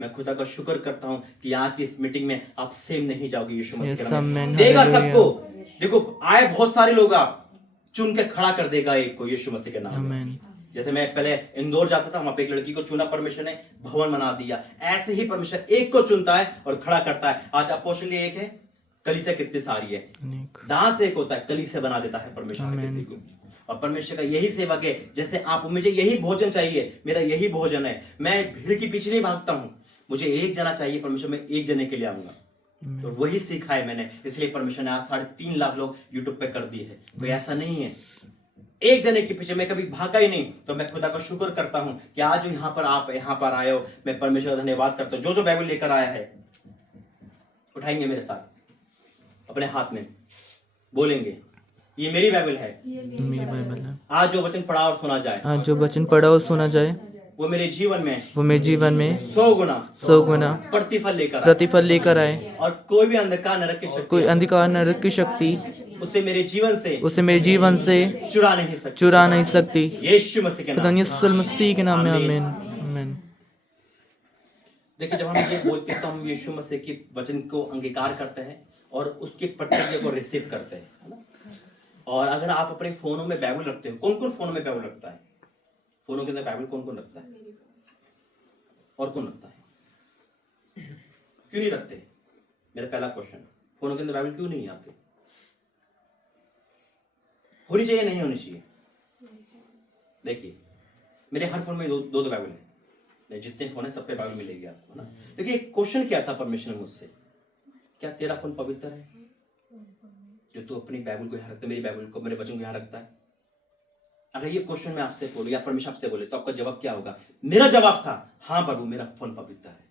मैं खुदा का शुक्र करता हूं कि आज की इस मीटिंग में आप सेम नहीं जाओगे। यीशु मसीह Yes, के नाम में amen. देगा Hallelujah. सबको। देखो आए बहुत सारे लोग, आप चुन के खड़ा कर देगा एक को यीशु मसीह के नाम में। Amen. जैसे मैं पहले इंदौर जाता था, वहां पे एक लड़की को चुना परमेश्वर ने, भवन बना दिया। ऐसे ही परमेश्वर एक को चुनता है और खड़ा करता है। आज अपोस्टल एक है, कलीसिया कितनी सारी है। अनेक। दास एक होता है, कलीसिया बना देता है परमेश्वर हर Amen. किसी को। और परमेश्वर का यही सेवक है। जैसे आप, मुझे यही भोजन चाहिए, मेरा यही भोजन है। मैं भीड़ के पीछे नहीं भागता हूं, मुझे एक जना चाहिए परमेश्वर, मैं एक जने के लिए आऊंगा। तो वही सीखा है मैंने, इसलिए परमेश्वर ने आज 3.5 लाख लोग यूट्यूब पे कर दिए है। कोई ऐसा नहीं है, एक जने के पीछे मैं कभी भागा ही नहीं। तो मैं खुदा का शुक्र करता हूं कि आज जो यहाँ पर आप यहाँ पर आए हो, मैं परमेश्वर का धन्यवाद करता हूँ। जो बाइबल लेकर आया है, उठाएंगे मेरे साथ अपने हाथ में, बोलेंगे ये मेरी बाइबल है। मेरी बाइबल है। आज जो वचन पढ़ा और सुना जाए, आज जो वचन पढ़ा और सुना जाए, वो मेरे जीवन में वो मेरे जीवन में 100 गुना 100 गुना प्रतिफल लेकर आए। प्रतिफल लेकर आए। और कोई भी अंधकार नरक की शक्ति कोई अंधकार नरक की शक्ति उसे मेरे जीवन से उसे मेरे जीवन से चुरा नहीं सकती। चुरा नहीं सकती। यीशु मसीह के खुदा नाम से। यीशु मसीह के नाम में आमीन। आमीन। आमीन। देखिए, जब हम ये बोलते हैं तो हम यीशु मसीह के वचन को अंगीकार करते हैं और उसके प्रतिज्ञा को रिसीव करते हैं, है ना। और अगर आप अपने फोनों में बाइबल रखते हो, कौन कौन फोनों में बाइबल रखता है? फोनों के अंदर बाइबल कौन कौन रखता है और कौन रखता है? क्यों नहीं रखते? मेरा पहला क्वेश्चन, फोनों के अंदर बाइबल क्यों नहीं है आपके? होनी चाहिए, नहीं होनी चाहिए? देखिए, मेरे हर फोन में दो बाइबल है। मेरे जितने फोन है सब पे बाइबल मिलेगी आपको, ना। देखिए, क्वेश्चन क्या था परमेश्वर ने मुझसे, क्या तेरा फोन पवित्र है जो तू अपनी बाइबल को यहाँ रखता है, मेरी बाइबल को, मेरे वचन को यहाँ रखता है? अगर ये क्वेश्चन मैं आपसे बोलूं या परमेश्वर आपसे बोले तो आपका जवाब क्या होगा? मेरा जवाब था, हाँ प्रभु, मेरा फोन पवित्र है।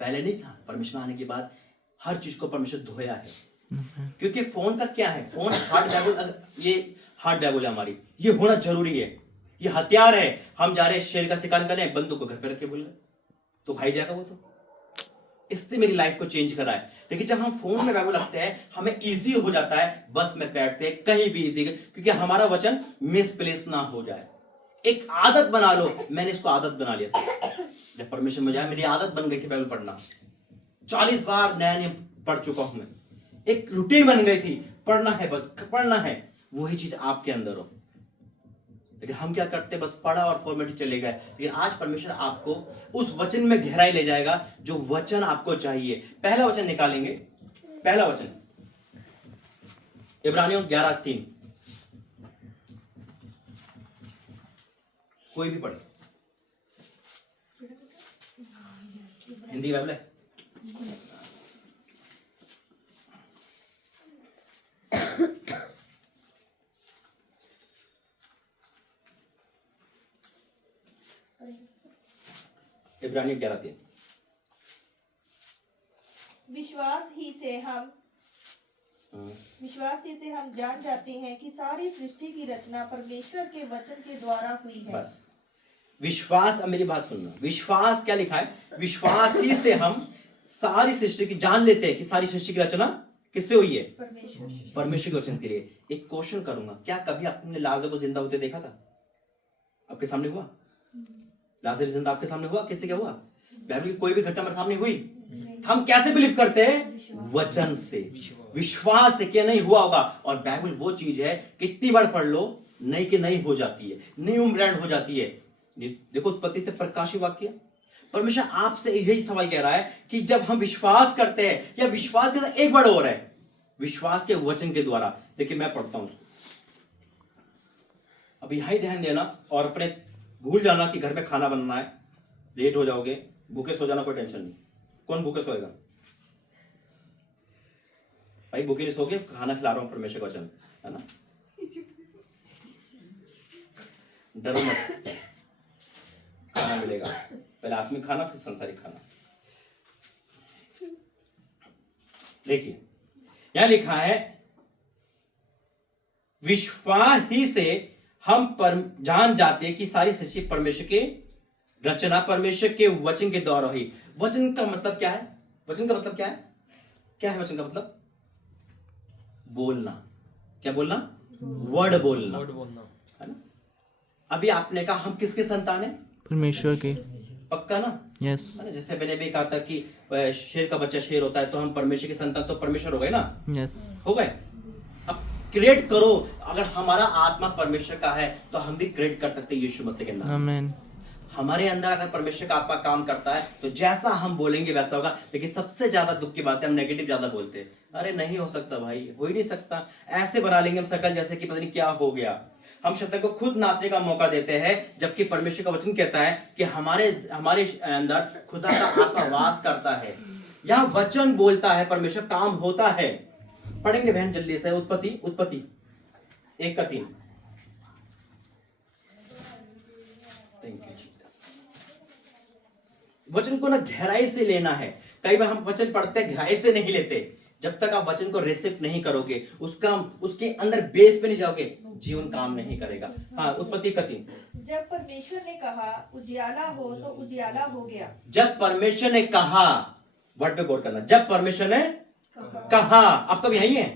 पहले नहीं था, परमेश्वर आने के बाद हर चीज को परमेश्वर धोया है। क्योंकि फोन का क्या है, फोन हार्ड बाइबल, ये हार्ड बाइबल है हमारी, ये होना जरूरी है। ये हथियार है। हम जा रहे हैं शेर का शिकार करने, बंदूक को घर पे रख के बोल रहे तो खाई जाएगा वो। तो इसने मेरी लाइफ को चेंज करा है। लेकिन जब हम फोन में बाइबल रखते हैं, हमें इजी हो जाता है, बस में बैठते हैं कहीं भी इजी, क्योंकि हमारा वचन मिसप्लेस ना हो जाए। एक आदत बना लो। मैंने इसको आदत बना लिया था। जब परमेश्वर में जाए, मेरी आदत बन गई थी बाइबल पढ़ना। 40 बार नया नियम पढ़ चुका हूं मैं। एक रूटीन बन गई थी, पढ़ना है, बस पढ़ना है। वही चीज आपके अंदर हो। लेकिन हम क्या करते, बस पढ़ा और फॉर्मेलिटी चले गए। लेकिन आज परमेश्वर आपको उस वचन में गहराई ले जाएगा जो वचन आपको चाहिए। पहला वचन निकालेंगे, पहला वचन इब्रानियों 11:3। कोई भी पढ़े, हिंदी बाइबल है। इब्रानियों 11:3। विश्वास ही से हम जान जाते हैं कि सारी सृष्टि की रचना परमेश्वर के वचन के द्वारा हुई है। बस विश्वास, अब मेरी बात सुनना, विश्वास क्या लिखा है? विश्वास ही से हम सारी सृष्टि की जान लेते हैं कि सारी सृष्टि की रचना किससे हुई है? परमेश्वर के वचन के लिए। एक क्वेश्चन करूंगा, क्या कभी आपने लाजर को जिंदा होते देखा था? आपके सामने हुआ? लाजर जिंदा आपके सामने हुआ? किससे क्या हुआ? बाइबल की कोई भी घटना मेरे सामने हुई? हम कैसे बिलीव करते हैं? वचन से, विश्वास से। क्या नहीं हुआ होगा? और बाइबल वो चीज है, कितनी बार पढ़ लो, नई की नई हो जाती है, न्यू ब्रांड हो जाती है। देखो, उत्पत्ति से प्रकाशित वाक्य। परमेश्वर आपसे यही सवाल कह रहा है कि जब हम विश्वास करते हैं, या विश्वास के साथ एक वर्ड और है, विश्वास के वचन के द्वारा। देखिए, मैं पढ़ता हूं, अब यहां ही ध्यान देना और अपने भूल जाना कि घर में खाना बनना है, लेट हो जाओगे, भूखे सो जाना, कोई टेंशन नहीं। कौन भूखे सोएगा भाई? भूखे नहीं सोगे, खाना खिला रहा हूं, परमेश्वर का वचन है ना। डरो मत, खाना मिलेगा। पहले आत्मिक खाना, फिर संसारिक खाना। देखिए, यहां लिखा है, विश्वास ही से हम जान जाते कि सारी सृष्टि परमेश्वर के रचना, परमेश्वर के वचन के द्वारा हुई। वचन का मतलब क्या है? वचन का मतलब क्या है? क्या है वचन का मतलब? बोलना। क्या बोलना? वर्ड बोलना, बोलना। है ना। अभी आपने कहा हम किसके संतान हैं? परमेश्वर के। पक्का ना? यस। है ना? जैसे मैंने भी कहा था कि शेर का बच्चा शेर होता है, तो हम परमेश्वर के संतान, तो परमेश्वर हो गए ना, यस। हो गए। अब क्रिएट करो, अगर हमारा आत्मा परमेश्वर का है तो हम भी क्रिएट कर सकते हैं यीशु मसीह के नाम। आमीन। हमारे अंदर अगर परमेश्वर का आत्मा काम करता है तो जैसा हम बोलेंगे वैसा होगा। लेकिन सबसे ज्यादा दुख की बात है, हम नेगेटिव ज्यादा बोलते हैं। अरे नहीं हो सकता भाई, हो ही नहीं सकता, ऐसे बना लेंगे हम शकल जैसे कि पता नहीं क्या हो गया। हम शैतान को खुद नाचने का मौका देते हैं, जबकि परमेश्वर का वचन कहता है कि हमारे अंदर खुदा का आत्मा वास करता है। यह वचन बोलता है, परमेश्वर काम होता है। पढ़ेंगे बहन जल्दी से, उत्पत्ति 1:3। वचन को ना गहराई से लेना है। कई बार हम वचन पढ़ते हैं, गहराई से नहीं लेते। जब तक आप वचन को रिसीव नहीं करोगे, उसके अंदर बेस पे नहीं जाओगे, जीवन काम नहीं करेगा। हाँ, उत्पत्ति 1:3। जब परमेश्वर ने कहा उजियाला हो तो उजियाला हो गया। जब परमेश्वर ने कहा, वर्ड पे गौर करना, जब परमेश्वर ने कहा। आप सब यही हैं?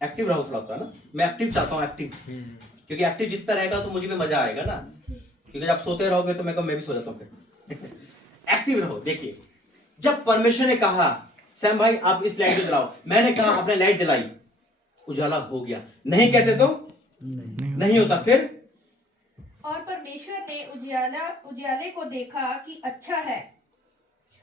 एक्टिव रहो थोड़ा सा ना, मैं एक्टिव चाहता हूँ, एक्टिव, क्योंकि एक्टिव जितना रहेगा तो मुझे भी मजा आएगा ना। क्योंकि जब सोते रहोगे तो मैं भी सो जाता हूँ फिर। एक्टिव रहो। देखिए, जब परमेश्वर ने कहा, सैम भाई आप इस लाइट को जलाओ, मैंने कहा आपने लाइट जलाई, उजाला हो गया। नहीं कहते तो नहीं होता। फिर और परमेश्वर ने उजियाले को देखा कि अच्छा है,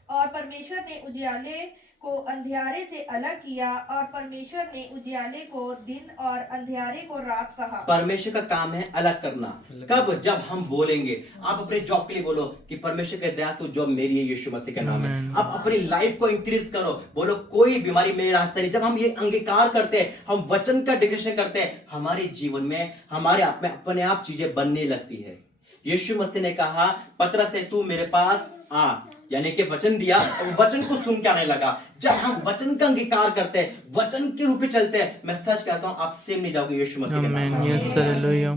और परमेश्वर ने उजियाले को अंधियारे से अलग किया, और परमेश्वर ने उजियाले को दिन और अंधियारे को रात कहा। परमेश्वर का काम है अलग करना। कब? जब हम बोलेंगे। आप अपने जॉब के लिए बोलो कि परमेश्वर के दया से जॉब मेरी है, यीशु मसीह का नाम है। आप अपनी लाइफ को इंक्रीज करो, बोलो कोई बीमारी मेरे रास्ते नहीं। जब हम ये अंगीकार करते हैं, हम वचन का डिक्लेरेशन करते हैं, हमारे जीवन में, हमारे आप में अपने आप चीजें बनने लगती है। यीशु मसीह ने कहा, पतरस से तू मेरे पास आ, यानी कि वचन दिया, और वचन को सुन के आने लगा। जब हम वचन का अंगीकार करते हैं, वचन के रूप में चलते हैं, मैं सच कहता हूं आप सेम नहीं जाओगे यीशु मसीह के नाम। आमीन। Yes, hallelujah.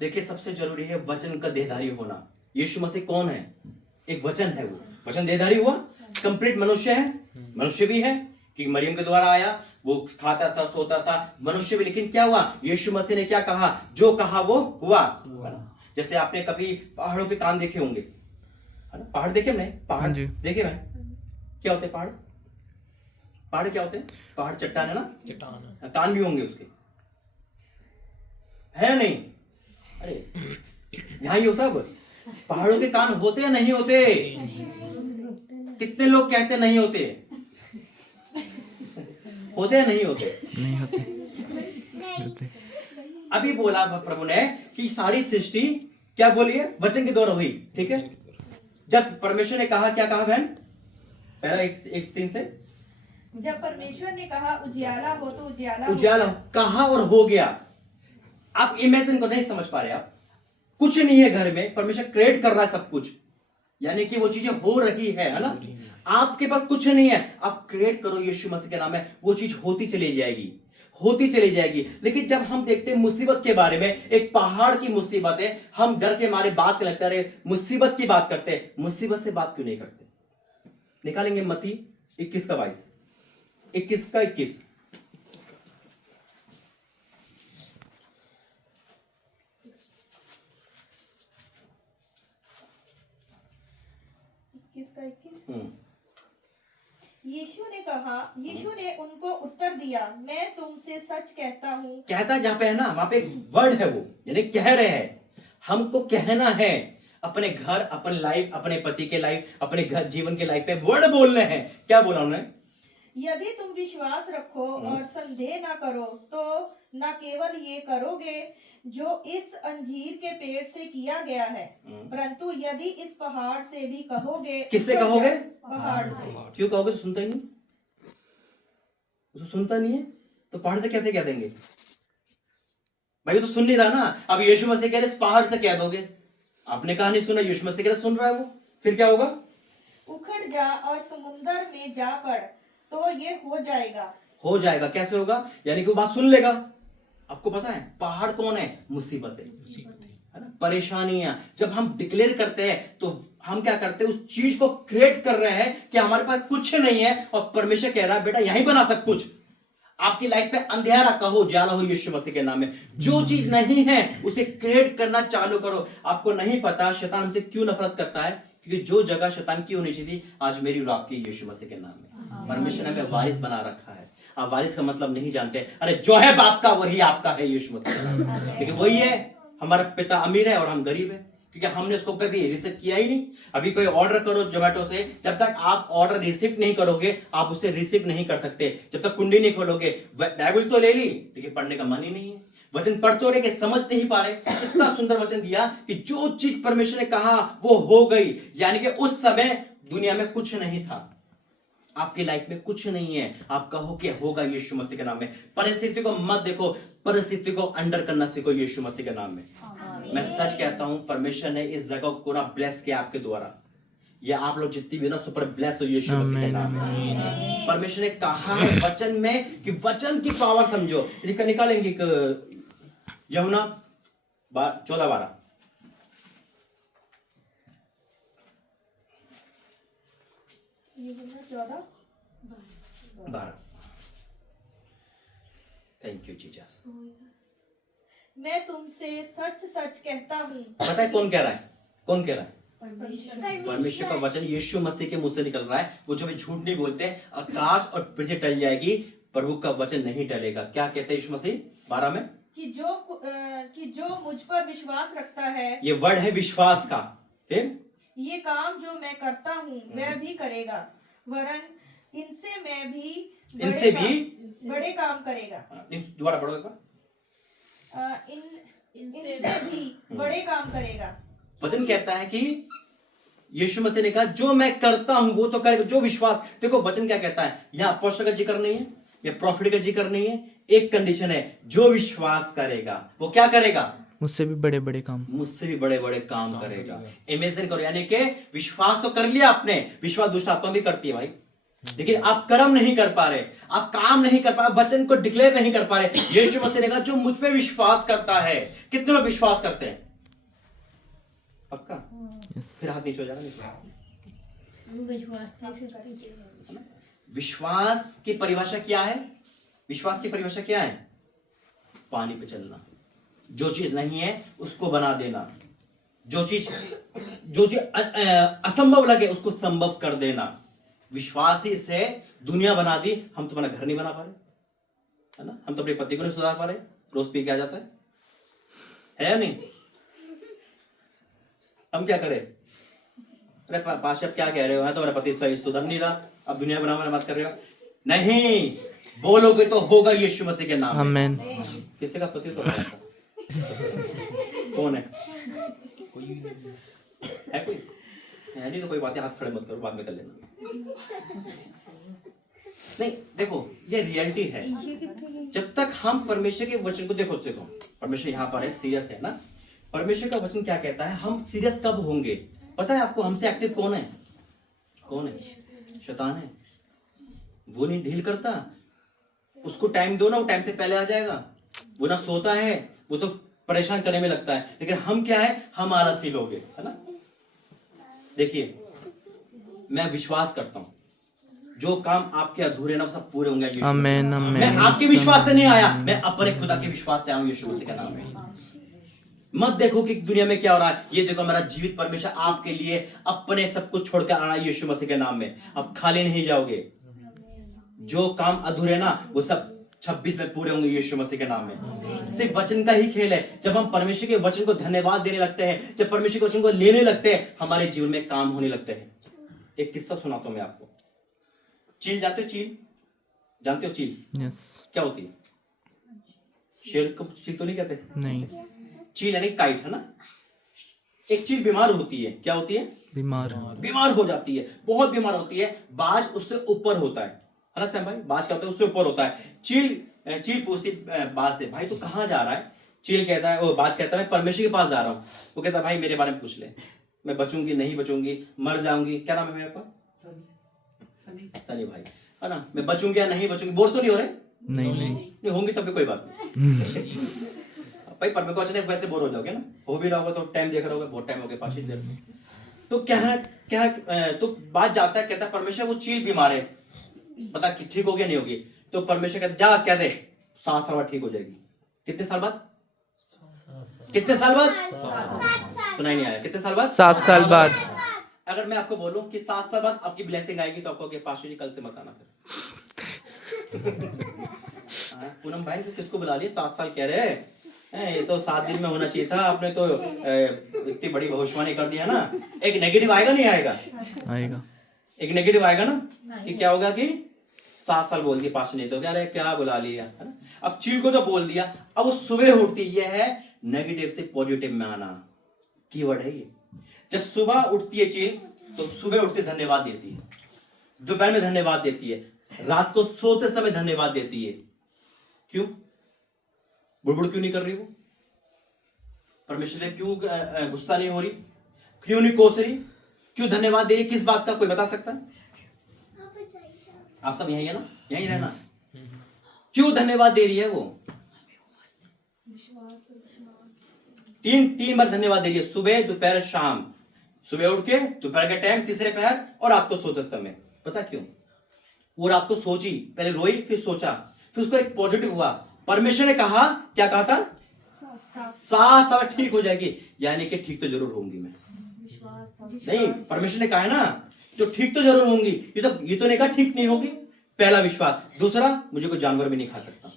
देखिए, सबसे जरूरी है वचन का देहधारी होना। यीशु मसीह कौन है? एक वचन है। वो वचन देहधारी हुआ, कंप्लीट मनुष्य है, मनुष्य भी है कि मरियम के द्वारा आया, वो खाता था, सोता था, मनुष्य भी। लेकिन क्या हुआ? यीशु मसीह ने क्या कहा? जो कहा वो हुआ। जैसे आपने कभी पहाड़ों के कान देखे होंगे, है ना? पहाड़ देखे हमने, पहाड़ देखे मैं, क्या होते हैं पहाड़? पहाड़ क्या होते हैं? पहाड़ चट्टान है ना, चट्टान, कान भी होंगे उसके, है नहीं? अरे यहाँ ही हो सब। पहाड़ों के कान होते या नहीं होते? कितने लोग कहते नहीं होते? होते या नहीं होते? नहीं होते। अभी बोला प्रभु ने कि सारी सृष्टि क्या बोली है? वचन के द्वारा हुई। ठीक है। जब परमेश्वर ने कहा, क्या कहा बहन? पहला 1:3 से, जब परमेश्वर ने कहा उजियाला हो तो उजियाला कहा और हो गया। आप इमेजिन को नहीं समझ पा रहे। आप कुछ नहीं है घर में, परमेश्वर क्रिएट कर रहा है सब कुछ, यानी कि वो चीजें हो रही है ना। आपके पास कुछ नहीं है, आप क्रिएट करो यीशु मसीह के नाम में, वो चीज होती चली जाएगी, होती चली जाएगी। लेकिन जब हम देखते हैं मुसीबत के बारे में, एक पहाड़ की मुसीबत है, हम डर के मारे बात करने लगते हैं, मुसीबत की बात करते हैं। मुसीबत से बात क्यों नहीं करते? निकालेंगे मत्ती 21 का 22, 21 का 21। किसका 21? यीशु ने उनको उत्तर दिया, मैं तुमसे सच कहता हूँ। कहता जहां पे है ना, वहां पे एक वर्ड है, वो यानी कह रहे हैं, हमको कहना है। अपने घर, अपने लाइफ, अपने पति के लाइफ, अपने घर जीवन के लाइफ पे वर्ड बोल रहे हैं। क्या बोला उन्होंने? यदि तुम विश्वास रखो और संदेह ना करो तो न केवल ये करोगे जो इस अंजीर के पेड़ से किया गया है, परंतु यदि इस पहाड़ से भी कहोगे। किससे कहोगे? पहाड़ से। क्यों कहोगे? तो सुनता ही नहीं, उसको सुनता नहीं है तो पहाड़ से कैसे कह देंगे भाई? वो तो सुन नहीं रहा ना। अब यीशु मसीह कह रहे इस पहाड़ से कह दोगे, आपने कहा नहीं सुना, यीशु मसीह कह रहे सुन रहा है वो, फिर क्या होगा? उखड़ जा और समुंदर में जा पड़ तो ये हो जाएगा। हो जाएगा। कैसे होगा? यानी कि वो बात सुन लेगा। आपको पता है पहाड़ कौन है? मुसीबत है ना, परेशानियां। जब हम डिक्लेयर करते हैं तो हम क्या करते हैं? उस चीज को क्रिएट कर रहे हैं कि हमारे पास कुछ नहीं है, और परमेश्वर कह रहा है बेटा यहीं बना सब कुछ। आपकी लाइफ में अंधेरा कहो उजाला हो यीशु मसीह के नाम में। जो चीज नहीं है उसे क्रिएट करना चालू करो। आपको नहीं पता शैतान हमसे क्यों नफरत करता है, क्योंकि जो जगह शैतान की होनी चाहिए थी आज मेरी और आपकी यीशु मसीह के नाम में। परमेश्वर ने हमें वारिस बना रखा है। आप वारिस का मतलब नहीं जानते। अरे जो है बाप का वही आपका है यीशु मसीह के नाम में। लेकिन वही है, हमारा पिता अमीर है और हम गरीब है, क्योंकि हमने उसको कभी रिसीव किया ही नहीं। अभी कोई ऑर्डर करो जोमेटो से, जब तक आप ऑर्डर रिसीव नहीं करोगे आप उसे रिसीव नहीं कर सकते। जब तक कुंडी नहीं खोलोगे, बाइबल तो ले ली लेकिन पढ़ने का मन ही नहीं है। वचन पढ़ तो रहे, समझ नहीं पा रहे। इतना सुंदर वचन दिया कि जो चीज परमेश्वर ने कहा वो हो गई। यानी कि उस समय दुनिया में कुछ नहीं था, आपकी लाइफ में कुछ नहीं है, आप कहो कि होगा यीशु मसीह के नाम में। परिस्थिति को मत देखो, परिस्थिति को अंडर करना सीखो यीशु मसीह के नाम में। मैं सच कहता हूं, परमेश्वर ने इस जगह को ना ब्लेस किया आपके द्वारा। या आप लोग जितनी भी ना सुपर ब्लेस हो यीशु मसीह के नाम में। परमेश्वर ने कहा है वचन में कि वचन की पावर समझो। निकालेंगे यूहन्ना 14:12। Thank you Jesus. मैं तुमसे सच सच कहता हूँ। पता है कौन कह रहा है? कौन कह रहा है? परमेश्वर का वचन यीशु मसीह के मुंह से निकल रहा है। वो जो भी झूठ नहीं बोलते। आकाश और पृथ्वी टल जाएगी, प्रभु का वचन नहीं टलेगा। क्या कहते हैं यीशु मसीह 12 में? कि जो मुझ पर विश्वास रखता है, ये वर्ड है विश्वास का। फिर ये काम जो मैं करता हूँ वह भी करेगा, वरन इनसे मैं भी बड़े काम करेगा। दोबारा पढ़ो एक बार। इनसे भी बड़े काम करेगा। वचन कहता है कि यीशु मसीह ने कहा जो मैं करता हूं वो तो करेगा, जो विश्वास। देखो वचन क्या कहता है, यहां अपोस्तल का जिक्र नहीं है, या प्रॉफिट का जिक्र नहीं है। एक कंडीशन है, जो विश्वास करेगा वो क्या करेगा? मुझसे भी बड़े बड़े काम, मुझसे भी बड़े बड़े काम करेगा। इमेजिन करो, यानी कि विश्वास तो कर लिया आपने। विश्वास दुष्ट आत्मा भी करती है भाई, लेकिन आप कर्म नहीं कर पा रहे, आप काम नहीं कर पा रहे, वचन को डिक्लेयर नहीं कर पा रहे। यीशु मसीह ने कहा जो मुझ पे विश्वास करता है। कितने लोग विश्वास करते हैं? पक्का? फिर हाथ नीचे हो जाएगा। विश्वास की परिभाषा क्या है? विश्वास की परिभाषा क्या है? पानी पे चलना। जो चीज नहीं है उसको बना देना। जो चीज असंभव लगे उसको संभव कर देना। विश्वास ही से दुनिया बना दी। हम तुम्हारा घर नहीं बना पा रहे, है ना? हम तो अपने पति को नहीं सुधार पा रहे, रोज पी के आ जाता है या नहीं? हम क्या करें? अरे पाशा क्या कह रहे हो? है तो मेरा पति सही सुधर नहीं रहा, अब दुनिया बनाने बात कर रहे हो? नहीं, बोलोगे तो होगा यीशु मसीह के नाम में। आमीन। किसी का पति तो है? कौन है? कोई है नहीं तो कोई बात है, हाथ खड़े मत करो, बाद में कर लेना। नहीं, देखो ये रियलिटी है। जब तक हम परमेश्वर के वचन को देखो, परमेश्वर यहाँ पर है, सीरियस है ना। परमेश्वर का वचन क्या कहता है? हम सीरियस कब होंगे? पता है आपको? हमसे एक्टिव कौन है? कौन है? शैतान है। वो नहीं ढील करता, उसको टाइम दो ना, वो टाइम से पहले आ जाएगा। वो ना सोता है, वो तो परेशान करने में लगता है। लेकिन हम क्या है? हम आलसी लोग हैं, है ना। देखिए मैं विश्वास करता हूं जो काम आपके अधूरे ना सब पूरे होंगे। आमीन आमीन। मैं आपके विश्वास से नहीं आया, मैं अपने खुदा के विश्वास से आया हूं यीशु मसीह के नाम में। मत देखो कि दुनिया में क्या हो रहा है, ये देखो मेरा जीवित परमेश्वर आपके लिए अपने सब कुछ छोड़कर आना यीशु मसीह के नाम में। अब खाली नहीं जाओगे। जो काम अधूरे ना वो सब 26 में पूरे होंगे यीशु मसीह के नाम में। सिर्फ वचन का ही खेल है। जब हम परमेश्वर के वचन को धन्यवाद देने लगते हैं, जब परमेश्वर के वचन को लेने लगते हैं, हमारे जीवन में काम होने लगते हैं। एक किस्सा सुनाता हूं मैं आपको। चील जाते हो? चील जानते हो? चील यस। क्या होती है? शेर को चील तो नहीं कहते? नहीं। चील यानी काइट, है ना। एक चील बीमार होती है। क्या होती है? बीमार हो जाती है, बहुत बीमार होती है। बाज उससे ऊपर होता है ना सैम भाई? बाज क्या होता है? उससे ऊपर होता है। चील पूछती बाज से, भाई तू कहाँ जा रहा है? चील कहता है, वो बाज कहता है, मैं परमेश्वर के पास जा रहा हूँ। वो कहता है, भाई मेरे बारे में पूछ ले, मैं बचूंगी नहीं बचूंगी, मर जाऊंगी। क्या नाम है मेरे पास? सनी भाई, है ना। मैं बचूंगी या नहीं बचूंगी, बोर तो नहीं हो रहे? नहीं होंगी तब भी कोई बात नहीं। भाई पर मेरे को अच्छा वैसे बोर हो जाओगे ना, हो भी रहा होगा तो टाइम देख रहा होगा, बहुत टाइम हो गया 5 देर में। तो क्या तो बात जाता है, कहता है परमेश्वर वो चील बीमार है, बता कि ठीक हो गया नहीं होगी। तो परमेश्वर कहते जा कह दे 7 साल बाद ठीक हो जाएगी। कितने साल बाद? कितने साल बाद? सुनाई नहीं आया। कितने साल बाद? 7 साल बाद। अगर मैं आपको बोलूं कि 7 साल बाद आपकी ब्लेसिंग आएगी तो आपको पाशा जी कल से मत आना फिर। पूनम भाई तो किसको बुला लिया? 7 साल कह रहे हैं, ये तो 7 दिन में होना चाहिए था। आपने तो इतनी बड़ी भविष्यवाणी कर दिया ना। एक नेगेटिव आएगा नहीं आएगा? आएगा। एक नेगेटिव आएगा ना कि क्या होगा कि 7 साल बोल दिया पास नहीं तो क्या, अरे क्या बुला लिया, है ना। अब चील को तो बोल दिया, अब वो सुबह उठती, ये है नेगेटिव से पॉजिटिव में आना, कीवर्ड है ये। जब सुबह उठती है चील तो सुबह उठते धन्यवाद देती है, दोपहर में धन्यवाद देती है, रात को सोते समय धन्यवाद देती है। क्यों? बुड़बुड़ क्यों नहीं कर रही वो? परमेश्वर ने क्यों गुस्सा नहीं हो रही? क्यों नहीं कोस रही? क्यों धन्यवाद दे रही? किस बात का कोई बता सकता है? आप सब यही है ना, यही रहना। क्यों धन्यवाद दे रही है वो? तीन बार धन्यवाद दे रही है, सुबह दोपहर शाम। सुबह उठ के, दोपहर के टाइम, तीसरे पहर और रात को सोते समय। पता क्यों? वो रात को सोची, पहले रोई, फिर सोचा, फिर उसको एक पॉजिटिव हुआ। परमेश्वर ने कहा, क्या कहा था? 7 साल ठीक हो जाएगी, यानी कि ठीक तो जरूर होंगी मैं। नहीं, परमेश्वर ने कहा है ना तो ठीक तो जरूर होंगी। ये तो नहीं कहा ठीक नहीं होगी। पहला विश्वास। दूसरा, मुझे कोई जानवर भी नहीं खा सकता,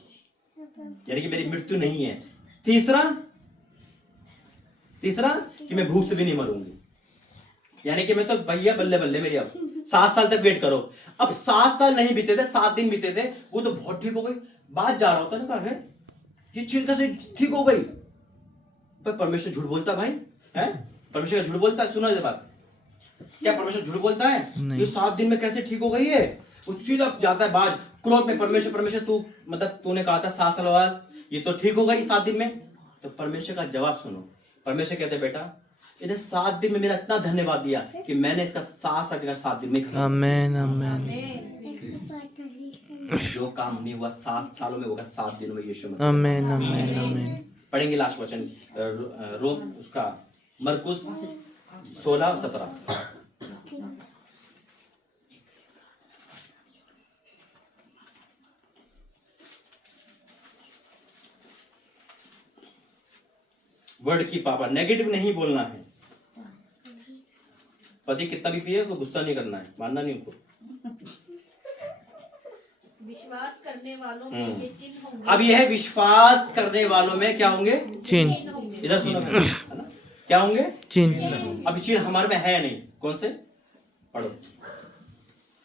यानी कि मेरी मृत्यु नहीं है। तीसरा कि मैं भूख से भी नहीं मरूंगी, यानी कि मैं तो भैया बल्ले बल्ले मेरी। अब 7 साल तक वेट करो। अब 7 साल नहीं बीते थे, 7 दिन बीते थे, वो तो बहुत ठीक हो गई। बात जा रहा होता ना, कहा ये चील कैसे ठीक हो गई? पर परमेश्वर झूठ बोलता भाई है? परमेश्वर झूठ बोलता है? सुनो ये बात, क्या परमेश्वर झूठ बोलता है? ये 7 दिन में कैसे ठीक हो गई है? वो सीधा जाता है बाज क्रोध में, परमेश्वर तू मतलब तूने कहा था 7 साल बाद ये तो ठीक हो गई 7 दिन में। तो परमेश्वर का जवाब सुनो। परमेश्वर कहते बेटा, इन्हें 7 दिन में मेरा इतना धन्यवाद दिया कि मैंने इसका 7 दिन में खत्म। आमेन आमेन। जो काम नहीं हुआ 7 सालों में होगा 7 दिनों में यीशु मसीह। आमेन आमेन आमेन। पढ़ेंगे लास्ट वचन, रोम उसका मरकुस 16-17। वर्ड की पावर, नेगेटिव नहीं बोलना है। पति कितना भी पिए को गुस्सा नहीं करना है, मानना नहीं उनको। विश्वास करने वालों में ये चिन्ह होंगे। अब यह है विश्वास करने वालों में क्या होंगे? चिन्ह। इधर सुनो है ना, क्या होंगे? चिन्ह। अब चिन्ह हमारे में है नहीं। कौन से? पढ़ो।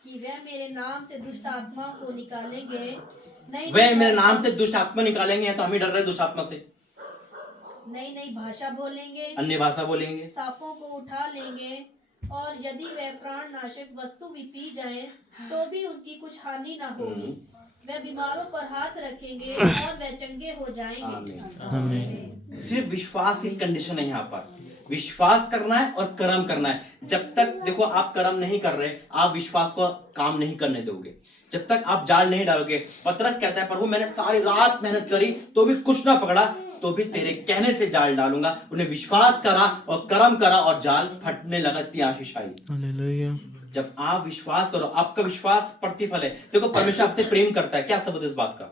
कि वे मेरे नाम से दुष्ट आत्मा को निकालेंगे। वे मेरे नाम से दुष्ट आत्मा निकालेंगे, तो हम ही डर रहे दुष्ट आत्मा से। नई नई भाषा बोलेंगे, अन्य भाषा बोलेंगे, सांपों को उठा लेंगे, और यदि वे प्राण नाशक वस्तु भी पी जाएं, तो भी उनकी कुछ हानि ना होगी। वे बीमारों पर हाथ रखेंगे और वे चंगे हो जाएंगे। आमेन। सिर्फ विश्वास की कंडीशन है यहाँ पर। विश्वास करना है और कर्म करना है। जब तक देखो आप कर्म नहीं कर रहे, आप विश्वास को काम नहीं करने दोगे। जब तक आप जाल नहीं डालोगे। पतरस कहता है, प्रभु मैंने सारी रात मेहनत करी तो भी कुछ ना पकड़ा, तो भी तेरे कहने से जाल डालूंगा। उन्हें विश्वास करा और कर्म करा और जाल फटने लगा। इतनी आशीष आई। हालेलुया। जब आप विश्वास करो, आपका विश्वास प्रतिफल है। देखो परमेश्वर आपसे प्रेम करता है, क्या सबूत है इस बात का?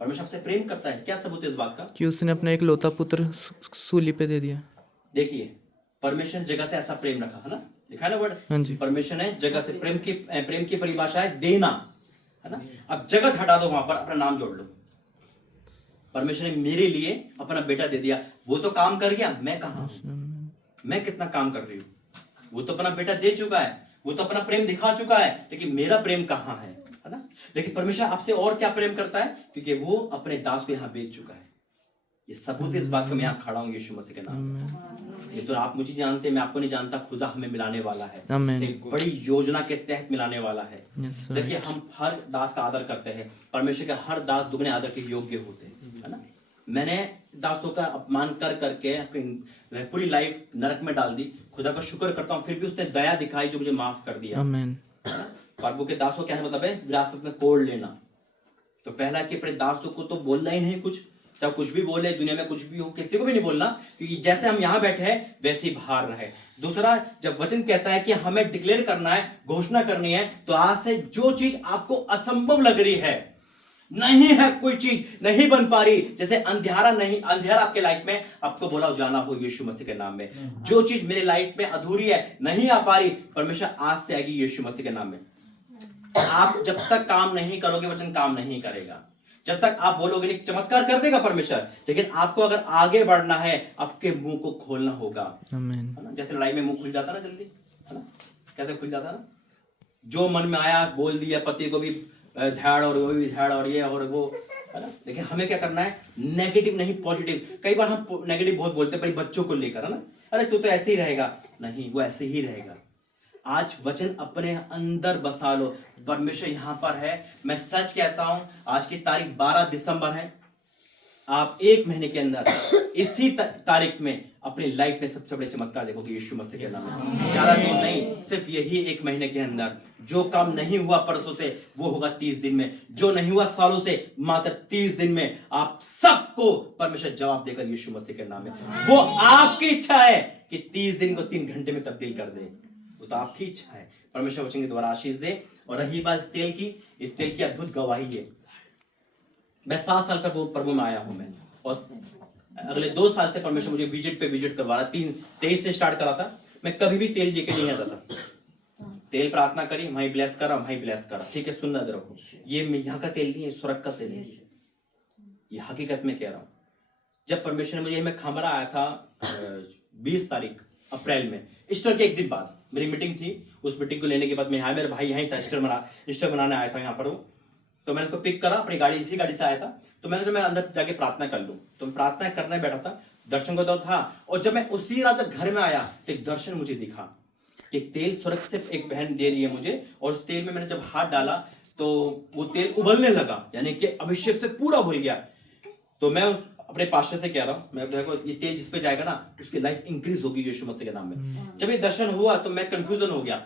परमेश्वर आपसे प्रेम करता है, क्या सबूत है इस बात का? कि उसने अपना एक लौता पुत्र सूली पे दे दिया। देखिए, परमेश्वर जगह से ऐसा प्रेम रखा है ना, लिखा है ना वर्ड। हाँ जी। परमेश्वर ने जगह से प्रेम की परिभाषा है देना, है ना। अब जगत हटा दो, वहां पर अपना नाम जोड़ लो। परमेश्वर ने मेरे लिए अपना बेटा दे दिया। वो तो काम कर गया, मैं कहां हूं? मैं कितना काम कर रही हूँ? वो तो अपना बेटा दे चुका है, वो तो अपना प्रेम दिखा चुका है, लेकिन मेरा प्रेम कहां है ना। लेकिन परमेश्वर आपसे और क्या प्रेम करता है, क्योंकि वो अपने दास को यहाँ बेच चुका है। ये सबूत इस बात का मैं यहाँ खड़ा हूँ यीशु मसीह के नाम से। ये तो आप मुझे जानते, मैं आपको नहीं जानता। खुदा हमें मिलाने वाला है, आमीन। एक बड़ी योजना के तहत मिलाने वाला है। Yes, sir. देखिए, हम हर दास का आदर करते हैं। परमेश्वर के हर दास दुगने आदर के योग्य होते हैं, है ना। मैंने दासों का अपमान कर करके अपनी पूरी लाइफ नरक में डाल दी। खुदा का शुक्र करता हूँ, फिर भी उसने दया दिखाई जो मुझे माफ कर दिया। आमीन। प्रभु के दासों कहने मतलब है विरासत में कोड़ लेना। तो पहला कि अपने दासों को तो बोलना ही नहीं कुछ, चाहे कुछ भी बोले, दुनिया में कुछ भी हो, किसी को भी नहीं बोलना, क्योंकि जैसे हम यहाँ बैठे हैं वैसे ही बाहर रहे। दूसरा, जब वचन कहता है कि हमें डिक्लेयर करना है, घोषणा करनी है, तो आज से जो चीज आपको असंभव लग रही है, नहीं है कोई चीज नहीं बन पा रही, जैसे अंधेरा नहीं, अंधेरा आपके लाइफ में, आपको बोला उजाला हो यीशु मसीह के नाम में। जो चीज मेरे लाइफ में अधूरी है, नहीं आ पा रही, परमेश्वर आज से आएगी यीशु मसीह के नाम में। आप जब तक काम नहीं करोगे, वचन काम नहीं करेगा। जब तक आप बोलोगे नहीं, चमत्कार कर देगा परमेश्वर, लेकिन आपको अगर आगे बढ़ना है, आपके मुंह को खोलना होगा। आमीन। है ना, जैसे लड़ाई में मुंह खुल जाता ना जल्दी, है ना, कैसे खुल जाता ना, जो मन में आया बोल दिया, पति को भी ध्याड़ और वो भी ध्याड़ और ये और वो, है ना। लेकिन हमें क्या करना है, नेगेटिव नहीं पॉजिटिव। कई बार हम नेगेटिव बहुत बोलते हैं, पर बच्चों को लेकर, है ना, अरे तू तो ऐसे ही रहेगा, नहीं, वो ऐसे ही रहेगा। आज वचन अपने अंदर बसा लो, परमेश्वर यहां पर है। मैं सच कहता हूं, आज की तारीख 12 दिसंबर है। आप एक महीने के अंदर इसी तारीख में अपनी लाइफ में सबसे बड़े चमत्कार देखोगे यीशु मसीह के नाम में। ज्यादा दूर नहीं, सिर्फ यही एक महीने के अंदर। जो काम नहीं हुआ परसों से, वो होगा 30 दिन में। जो नहीं हुआ सालों से, मात्र 30 दिन में आप सबको परमेश्वर जवाब देकर यीशु मसीह के नाम में। वो आपकी इच्छा है कि 30 दिन को 3 घंटे में तब्दील कर दे, वो तो आपकी इच्छा है। परमेश्वर वचन के द्वारा आशीष दे। और रही बात इस तेल की, इस तेल की अद्भुत गवाही है। मैं 7 साल पर प्रभु में आया हूं मैं, और अगले 2 साल से परमेश्वर मुझे विजिट पे विजिट करवा रहा। 23 से स्टार्ट करा था। मैं कभी भी तेल लेके नहीं आता था। तेल प्रार्थना करी, वहीं ब्लेस करा, वहीं ब्लेस करा। ठीक है, सुनना जरा, ये यहाँ का तेल नहीं है, स्वर्ग का तेल है। ये हकीकत में कह रहा हूँ। जब परमेश्वर ने मुझे, मैं खमरा आया था 20 तारीख अप्रैल में, ईस्टर के एक दिन बाद मेरी मीटिंग थी। उस मीटिंग को लेने के बाद मैं यहाँ, मेरे भाई यहीं था, ईस्टर मनाने आया था यहाँ पर। तो मैंने उसको पिक करा, अपनी गाड़ी, इसी गाड़ी से आया था। तो मैंने जब मैं अंदर जाके प्रार्थना कर लूं, तो मैं प्रार्थना करने बैठा था, दर्शन का दौर था। और जब मैं उसी रात जब घर में आया, तो एक दर्शन मुझे दिखा कि तेल स्वर्ग से एक बहन दे रही है मुझे, और उस तेल में मैंने जब हाथ डाला तो वो तेल उबलने लगा, यानी कि अभिषेक से पूरा उबल गया। तो मैं अपने पास्टर से कह रहा हूँ, मैं देखो ये तेल जिस पे जाएगा ना, उसकी लाइफ इंक्रीज होगी यीशु मसीह के नाम में। जब ये दर्शन हुआ तो मैं कंफ्यूजन हो गया।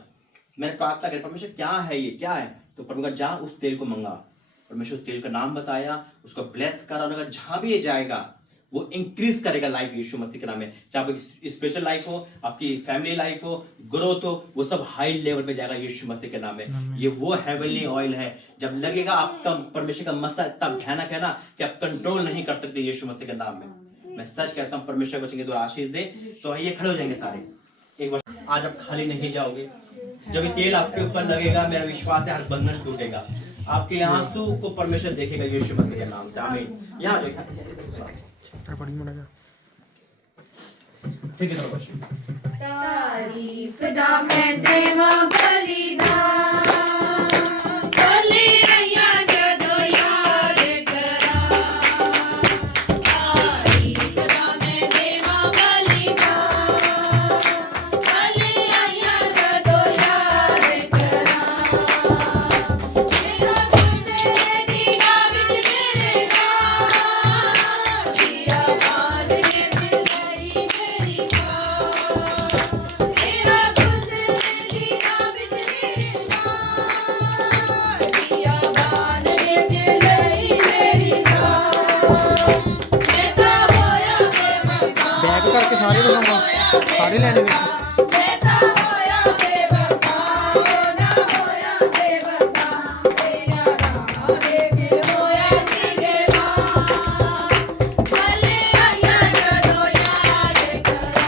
मैंने प्रार्थना करी, परमेश्वर क्या है ये, क्या है? तो परमेश्वर कहा जा उस तेल को मंगा। परमेश्वर उस तेल का नाम बताया, उसको ब्लेस करा, और जहां भी ये जाएगा वो इंक्रीज करेगा लाइफ यीशु मसीह के नाम में। चाहे आपकी स्पिरिचुअल लाइफ हो, आपकी फैमिली लाइफ हो, ग्रोथ हो, वो सब हाई लेवल पे जाएगा यीशु मसीह के नाम में। ये वो हेवनली ऑयल है। जब लगेगा आपका परमेश्वर का मसा इतना भयानक है ना कि आप कंट्रोल नहीं कर सकते यीशु मसीह के नाम में। मैं सच कहता हूँ, परमेश्वर वचन के द्वारा आशीष दे। तो आइए खड़े हो जाएंगे सारे एक वर्ष। आज आप खाली नहीं जाओगे। जब ये तेल आपके ऊपर लगेगा, मेरा विश्वास है हर बंधन टूटेगा। आपके आंसू को परमेश्वर देखेगा यीशु मसीह के नाम से। आमीन। यहाँ जो ठीक है, तारीफ दा मैं देवा बलिदान, भलिया जदो याद करा, तारीफ दा मैं देवा बलिदान, भलिया जदो याद करा, मेरा तुझसे दीना विच मेरे नाम, दिया बाज विच लई मेरी मेरा तुझसे दीना विच मेरे नाम, दिया बाज विच लई मेरी मैं तां होया बेवफा। बैग करके सारे दिखाऊंगा, सारे ले लेंगे। ऐसा होया बेवफा, ना होया बेवफा, तेरा नाम विच होया निगमा, भले आया जदो याद करा,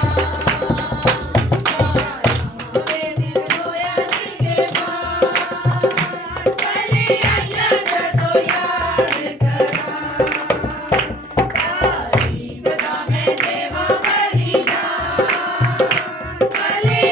तारे दिल होया निगमा, भले आया जदो याद करा, तारीफ दा मैं देवा बलिदान, भले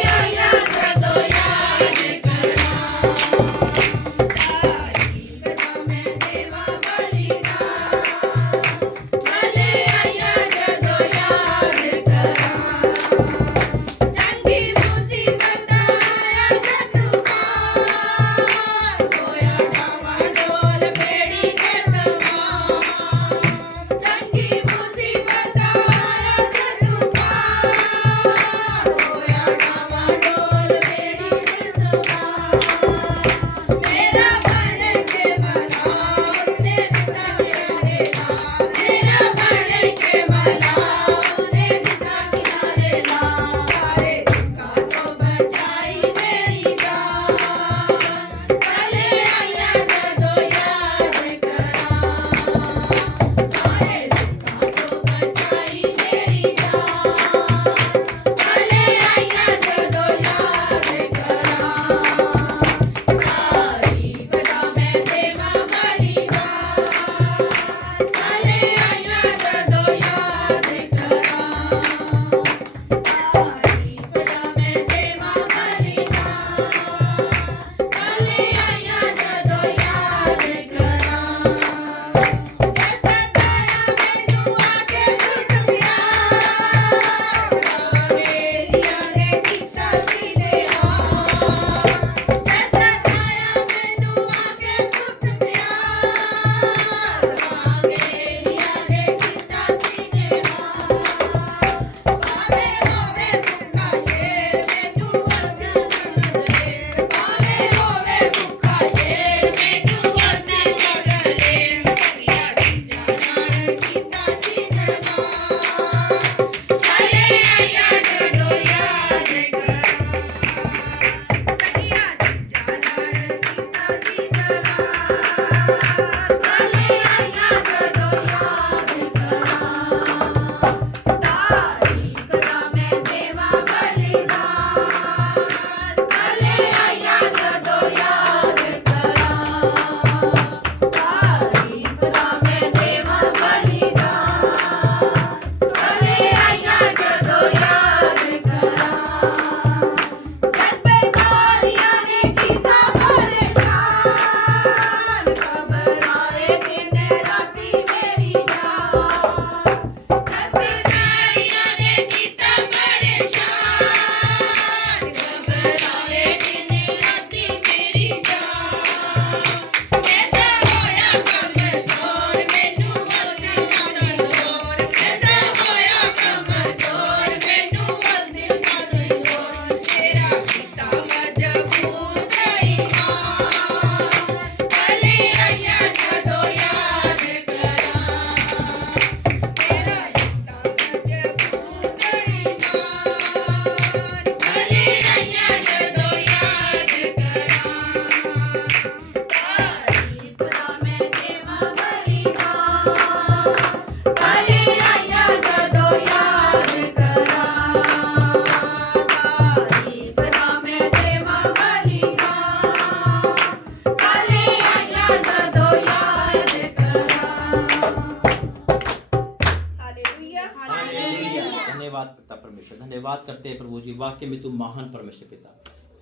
परमेश्वर, धन्यवाद करते हैं प्रभु जी, वाकई में तू महान परमेश्वर पिता।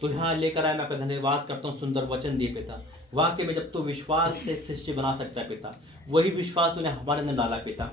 तो यहाँ लेकर आया, मैं आपका धन्यवाद करता हूँ, सुंदर वचन दिए पिता। वाकई में जब तू विश्वास से सृष्टि बना सकता है पिता, वही विश्वास तूने हमारे अंदर डाला पिता।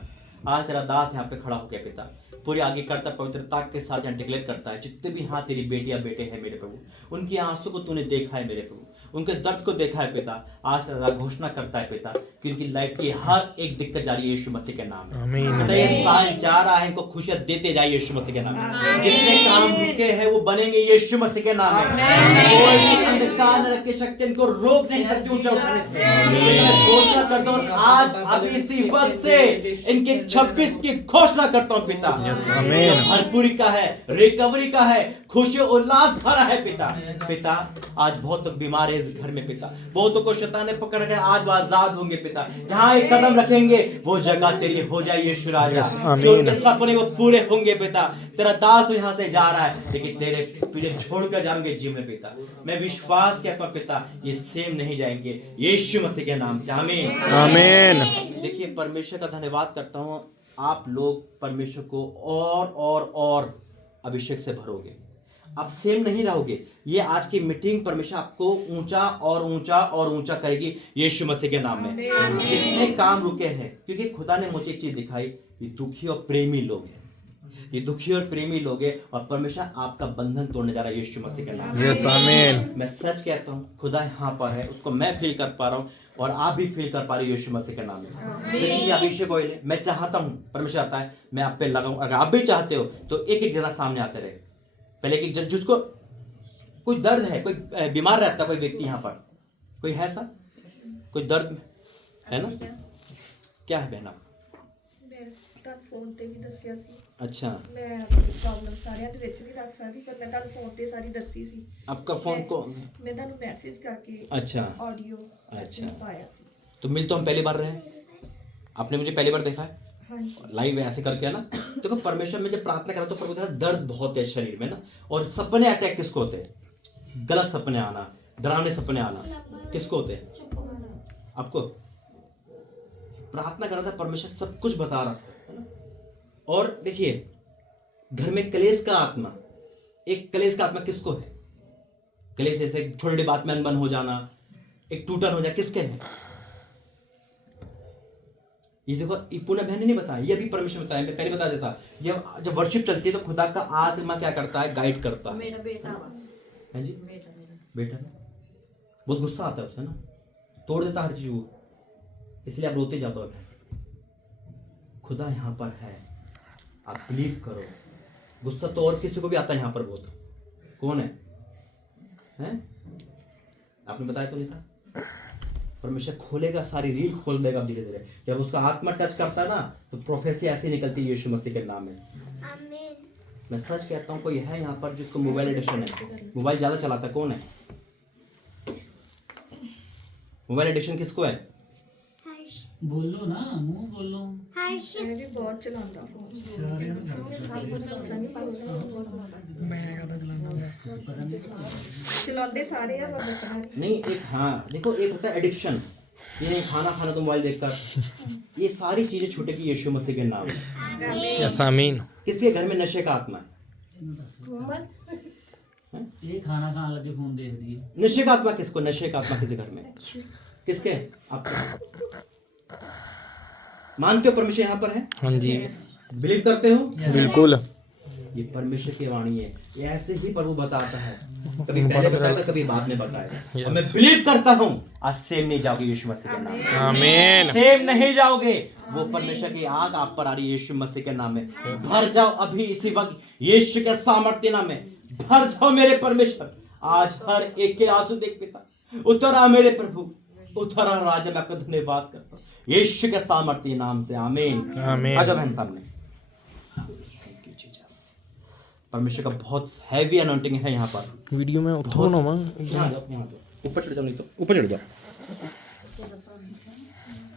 आज तेरा दास यहाँ पे खड़ा हो गया पिता, पूरी आगे करता पवित्रता के साथ यहाँ डिक्लेयर करता है, जितने भी यहाँ तेरी बेटियां बेटे हैं मेरे प्रभु, उनकी आंसू को तूने देखा है मेरे प्रभु, उनके दर्द को देखा है पिता। आज तेरा घोषणा करता है पिता कि उनकी लाइफ की हर एक दिक्कत जा रही है यीशु मसीह के नाम में। तो ये साल जा रहा है, इनको खुशियां देते जाइए यीशु मसीह के नाम में। जितने काम रुके हैं वो बनेंगे यीशु मसीह के नाम में। कोई भी अंधकार नरक की शक्ति इनको रोक नहीं सकती ऊंचा उठने से। मैं घोषणा करता हूँ आज अभी इसी वक्त से इनके 26 की घोषणा करता हूँ पिता। भरपूरी का है, रिकवरी का है, खुशी उल्लास भरा है पिता। पिता आज बहुत लोग बीमार है इस घर में पिता, बहुतों को शैतान ने पकड़ के, आज वो आजाद होंगे पिता। जहाँ एक कदम रखेंगे वो जगह तेरी हो जाए यीशु राजा। जो उनके सपने वो पूरे होंगे पिता। तेरा दास यहाँ से जा रहा है, लेकिन तेरे तुझे छोड़कर जाएंगे जीवन पिता। मैं विश्वास करता हूं पिता, ये सेम नहीं जाएंगे यीशु मसीह के नाम से, आमीन आमीन। देखिए परमेश्वर का धन्यवाद करता हूँ, आप लोग परमेश्वर को और अभिषेक से भरोगे, आप सेम नहीं रहोगे। ये आज की मीटिंग परमेश्वर आपको ऊंचा और ऊंचा और ऊंचा करेगी यीशु मसीह के नाम में। जितने काम रुके हैं, क्योंकि खुदा ने मुझे एक चीज दिखाई, ये दुखी और प्रेमी लोग हैं, ये दुखी और प्रेमी लोग हैं, और परमेश्वर आपका बंधन तोड़ने जा रहा है यीशु मसीह के नाम में। यस आमीन। मैं सच कहता हूँ, खुदा यहाँ पर है, उसको मैं फील कर पा रहा हूँ और आप भी फील कर पा रहे हो यीशु मसीह के नाम में। लेकिन ये अभिषेक ऑयल है, मैं चाहता हूँ, परमेश्वर आता है, मैं आप पे लगाऊं। अगर आप भी चाहते हो तो एक एक जना सामने आते रहे। पहले एक जन जिसको कोई दर्द है, कोई बीमार रहता है, कोई व्यक्ति यहाँ पर कोई है सर, कोई दर्द है ना, क्या है बहना? फोन ਤੇ ਵੀ ਦੱਸਿਆ ਸੀ। अच्छा, मैं अपनी प्रॉब्लम ਸਾਰਿਆਂ ਦੇ ਵਿੱਚ ਨਹੀਂ ਦੱਸ ਸਕਦੀ, ਪਰ ਮੈਂ ਤੁਹਾਨੂੰ ਫੋਨ ਤੇ ਸਾਰੀ ਦੱਸੀ ਸੀ। आपका फोन को मैं ਤੁਹਾਨੂੰ मैसेज करके अच्छा ऑडियो अच्छा पाया सी। तो मिल तो हम पहली बार रहे, आपने मुझे पहली बार देखा है हाँ जी। लाइव ऐसे करके है ना। देखो परमेश्वर में जब प्रार्थना करा तो प्रभु का दर्द बहुत है शरीर में ना, और सपने अटैक किसको होते हैं? गलत सपने आना, डरावने सपने आना किसको होते हैं? आपको प्रार्थना कर रहा था, परमेश्वर सब कुछ बता रहा था, है ना। और देखिए घर में कलेश का आत्मा, एक कलेश का आत्मा किसको है? कलेश ऐसे छोटी छोटी बात में अनबन हो जाना, एक टूटन हो जाए, किसके है? ये देखो, ये पुनः बहन ने नहीं बताया, ये भी परमेश्वर बताया, मैं पहले बता देता। जब वर्शिप चलती है तो खुदा का आत्मा क्या करता है? गाइड करता है। मेरा बेटा है जी, बेटा बहुत गुस्सा आता है उससे ना, तोड़ देता हर चीज वो, इसलिए आप रोते जाते हो। खुदा यहाँ पर है, आप बिलीव करो। गुस्सा तो और किसी को भी आता है यहाँ पर बहुत। कौन है? आपने बताया तो नहीं था? परमेश्वर खोलेगा, सारी रील खोल देगा धीरे धीरे। जब उसका आत्मा टच करता है ना, तो प्रोफेसी ऐसी निकलती है यीशु मसीह के नाम में। मैं सच कहता हूँ, कोई है यहाँ पर जिसको मोबाइल एडिक्शन है, मोबाइल ज्यादा चलाता है? कौन है? मोबाइल एडिक्शन किसको है? बोलो ना, मुंह बोलो। मैं भी बहुत चलाता फोन। चलाते सारे हैं, पर बचा नहीं। एक हाँ देखो, एक होता है एडिक्शन, ये नहीं खाना खाना तो मोबाइल देखकर, ये सारी चीजें छूटेगी यीशु मसीह के नाम में। यस आमीन। किसके घर में नशे का आत्मा है? ये खाना खाने लगे फोन देख दिए। नशे का आत्मा किसको? नशे का आत्मा किसी घर में किसके? आपको मानते हो परमेश्वर यहाँ पर है? हाँ जी, बिलीव करते हो? बिल्कुल। ये परमेश्वर की वाणी है, ये ऐसे ही प्रभु बताता है, कभी पहले बताता, कभी बाद में बताएगा। और मैं बिलीव करता हूँ आज सेम नहीं जाओगे यीशु मसीह के नाम में। आमीन। सेम नहीं जाओगे। वो परमेश्वर की आग आप पर आ रही है यीशु मसीह के नाम में। भर जाओ अभी इसी वक्त यीशु के सामर्थ्य नाम में, भर जाओ मेरे परमेश्वर। आज हर एक के आंसू देख पिता, उतरा मेरे प्रभु, उतरा राजा। मैं आपका धन्यवाद करता हूँ यीशु के सामर्थ्य नाम से, आमीन आमीन। आ जाओ बहन सामने। Thank you Jesus. परमेश्वर का बहुत हैवी अनॉइंटिंग है यहाँ पर। वीडियो में उठो ना मां, यहाँ जाओ, यहाँ जाओ, ऊपर चढ़ जाओ, नहीं तो ऊपर चढ़ जाओ,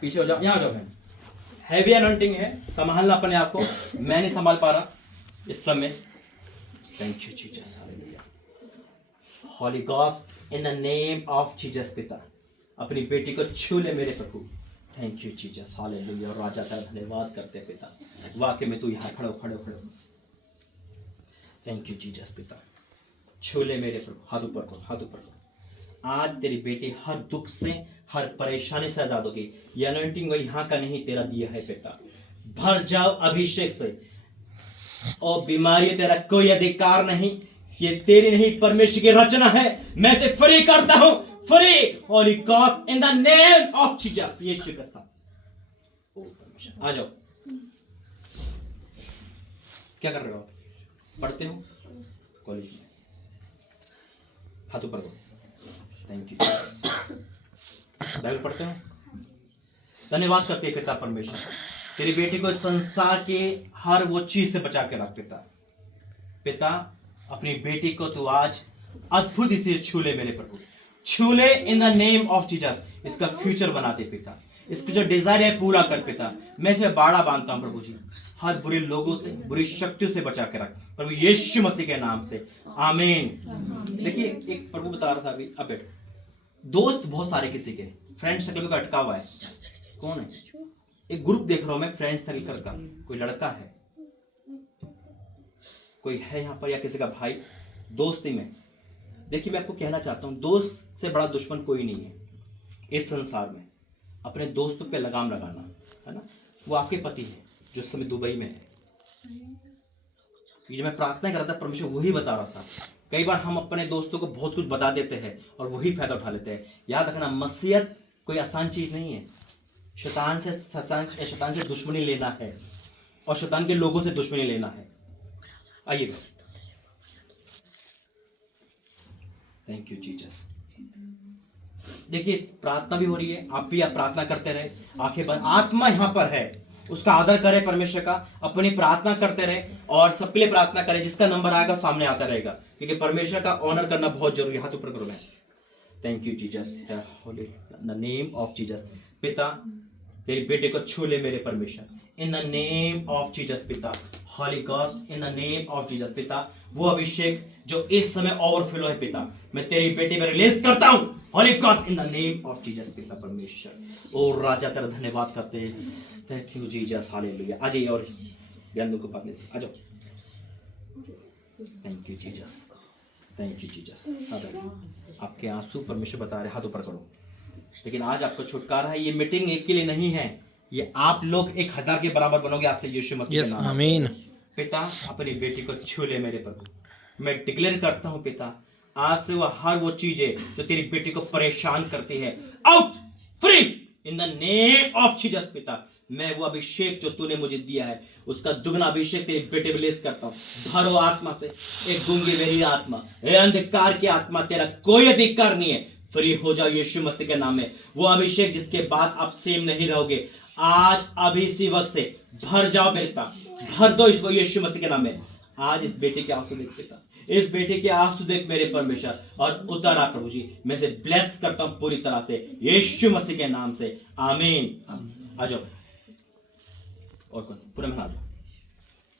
पीछे हो जाओ, यहाँ जाओ बहन। हैवी अनॉइंटिंग है, संभालना अपने आप को। मैं नहीं संभाल पा रहा इस समय। Thank you Jesus, hallelujah. Holy ghost in the name of Jesus. पिता अपनी बेटी को छू ले मेरे प्रभु। Thank you Jesus, hallelujah. और राजा का धन्यवाद करते हैं पिता, वाकई में तू यहाँ खड़ो खड़ो खड़ो। थैंक यू जीसस पिता। छोले मेरे प्रभु, हाथ ऊपर करो, हाथ ऊपर करो। आज तेरी बेटी हर दुख से, हर परेशानी से आजाद होगी। ये अनॉइंटिंग वो यहाँ का नहीं, तेरा दिया है पिता। भर जाओ अभिषेक से, और बीमारी तेरा कोई अधिकार नहीं। ये तेरी नहीं, परमेश्वर की रचना है। मैं इसे फ्री करता हूं, free holy ghost in the name of Jesus. यीशु का नाम। ओ परमेश्वर, आ जाओ। क्या कर रहे हो आप? पढ़ते हो कॉलेज में? हाथ ऊपर करो। Thank you. बाइबल पढ़ते हो? धन्यवाद करते हैं पिता परमेश्वर, तेरी बेटी को संसार के हर वो चीज से बचा के रख पिता। पिता अपनी बेटी को तू आज अद्भुत रीति से छू ले मेरे प्रभु, छू ले इन द नेम ऑफ जीसस। इसका फ्यूचर बना दे पिता, इसका जो डिजायर है पूरा कर पिता। मैं इसे बाड़ा बांधता हूं प्रभु जी, हर बुरे लोगों से, बुरी शक्तियों से बचा के रख प्रभु यीशु मसीह के नाम से, आमीन। देखिए एक प्रभु बता रहा था अभी, अब बैठ। दोस्त बहुत सारे किसी के, फ्रेंड सर्कल में अटका हुआ है। कौन है? एक ग्रुप देख रहा हूं मैं फ्रेंड सर्कल का। कोई लड़का है, कोई है यहाँ पर, या किसी का भाई दोस्ती में। देखिए मैं आपको कहना चाहता हूं, दोस्त से बड़ा दुश्मन कोई नहीं है इस संसार में। अपने दोस्तों पे लगाम लगाना, है ना। वो आपके पति है जो इस समय दुबई में है। ये जो मैं प्रार्थना कर रहा था, परमेश्वर वही बता रहा था। कई बार हम अपने दोस्तों को बहुत कुछ बता देते हैं और वही फायदा उठा लेते हैं। याद रखना, मसीहत कोई आसान चीज नहीं है। शैतान से दुश्मनी लेना है, और शैतान के लोगों से दुश्मनी लेना है। आइए, थैंक यू जीसस। देखिए प्रार्थना भी हो रही है, आप भी आप प्रार्थना करते रहे, आंखें बंद। आत्मा यहाँ पर है, उसका आदर करें परमेश्वर का, अपनी प्रार्थना करते रहे और सबके लिए प्रार्थना करें। जिसका नंबर आएगा सामने आता रहेगा, क्योंकि परमेश्वर का ऑनर करना बहुत जरूरी है। हाथ ऊपर करो। मैं thank you Jesus, holy in the name of Jesus. पिता तेरी बेटे को छू ले मेरे परमेश्वर, in the name of Jesus पिता। Holy ghost in the name of Jesus पिता। वो अभिषेक जो इस समय ओवरफ्लो है पिता, मैं तेरी बेटी में रिलीज करता हूं। Holy ghost in the name of Jesus पिता परमेश्वर। ओ राजा तेरा धन्यवाद करते हैं। Thank you Jesus, hallelujah. आ जाइए और ज्ञान को पाने आ जाओ। Thank you Jesus, thank you Jesus. आपके आंसू परमेश्वर बता रहे, हाथ ऊपर करो। लेकिन आज आपको छुटकारा है। ये मीटिंग एक के लिए नहीं है, ये आप लोग 1000 के बराबर बनोगे आज से यीशु मसीह के नाम। आमीन। पिता अपनी बेटी को छू ले मेरे प्रभु। मैं डिक्लेयर करता हूं पिता, आज से वो हर वो चीजें जो तेरी बेटी को परेशान करती है, out, free in the name of Jesus पिता। मैं वो अभिषेक जो तूने मुझे दिया है, उसका दुगना अभिषेक तेरी बेटे में रिलीज करता हूं। भरो आत्मा से, एक गूंगी मेरी आत्मा, ए अंधकार की आत्मा, तेरा कोई अधिकार नहीं है। फ्री हो जाओ यीशु मसीह के नाम में। वो अभिषेक जिसके बाद आप सेम नहीं रहोगे, आज अभी इसी वक्त से भर जाओ मेरे पिता, भर दो इसको यीशु मसीह के नाम में। आज इस बेटे के आंसू देख पिता, इस बेटे के आंसू देख मेरे परमेश्वर, और उतारा प्रभु जी। मैं से ब्लेस करता हूं पूरी तरह से यीशु मसीह के नाम से, आमीन। आ जाओ। और कौन? पूरा में आ जाओ।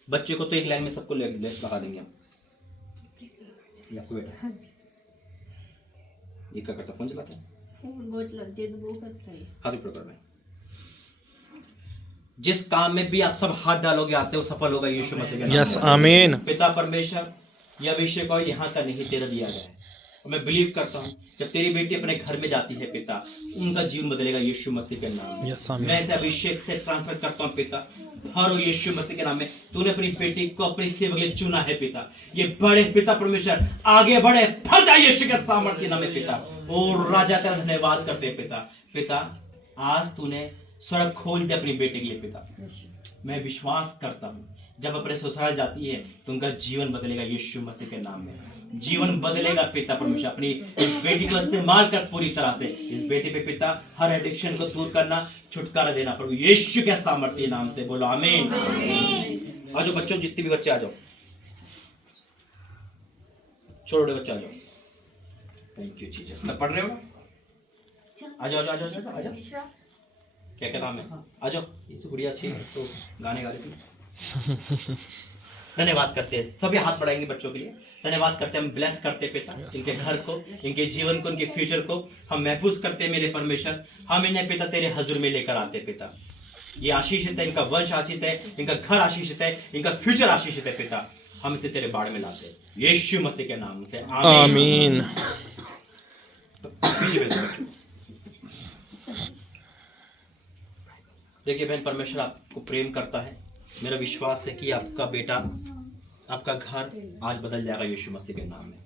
बच्चे को तो एक लाइन में सबको लगा देंगे हम। ये आपको बेटा ये क्या करता, फोन चलाता है, हाथ ऊपर कर। जिस काम में भी आप सब हाथ डालोगे आज से वो सफल होगा यीशु मसीह के नाम। यस, आमीन। पिता परमेश्वर, यह अभिषेक और यहाँ का नहीं, तेरा दिया गया है। और मैं बिलीव करता हूँ जब तेरी बेटी अपने घर में जाती है पिता, उनका जीवन बदलेगा यीशु मसीह के नाम में। यस, आमीन। मैं इसे अभिषेक से ट्रांसफर करता हूँ पिता, हर यीशु मसीह के नाम में। तूने अपनी बेटी को अपनी सेवा के लिए चुना है पिता। ये बड़े पिता परमेश्वर आगे बढ़े, फर जाए यीशु के सामर्थ्य नाम में पिता। और राजा तेरा धन्यवाद करते हैं पिता। पिता आज तूने स्वर्ग खोल दिया अपनी बेटी के लिए पिता। मैं विश्वास करता हूँ जब अपने ससुराल जाती है तो उनका जीवन बदलेगा यीशु मसीह के नाम में। जीवन बदलेगा पिता परमेश्वर। अपनी इस बेटी को इस्तेमाल कर पूरी तरह से। इस बेटी पे पिता हर एडिक्शन को दूर करना, छुटकारा देना प्रभु यीशु के सामर्थ्य नाम से। बोलो आमीन। आ जाओ बच्चों, जितने भी बच्चे आ जाओ, छोटे बच्चे आ जाओ। Thank you Jesus. सब पढ़ रहे हो ना? आ जाओ आ जाओ आ जाओ। क्या क्या नाम है? आ जाओ। ये तो बढ़िया अच्छी है, तो गाने गा रही थी। धन्यवाद करते हैं, सभी हाथ बढ़ाएंगे बच्चों के लिए। धन्यवाद करते हैं, हम ब्लेस करते हैं पिता इनके घर को, इनके जीवन को, इनके फ्यूचर को हम महफूज करते हैं मेरे परमेश्वर। हम इन्हें पिता तेरे हजूर में लेकर आते हैं पिता। ये आशीषित है, इनका वंश आशीषित है, इनका घर आशीषित है, इनका फ्यूचर आशीषित है पिता। हम इसे तेरे बाड़ में लाते हैं यीशु मसीह के नाम से आमीन। पीछे बैठो बच्चों। देखिए बहन, परमेश्वर आपको प्रेम करता है। मेरा विश्वास है कि आपका बेटा, आपका घर आज बदल जाएगा यीशु मसीह के नाम में।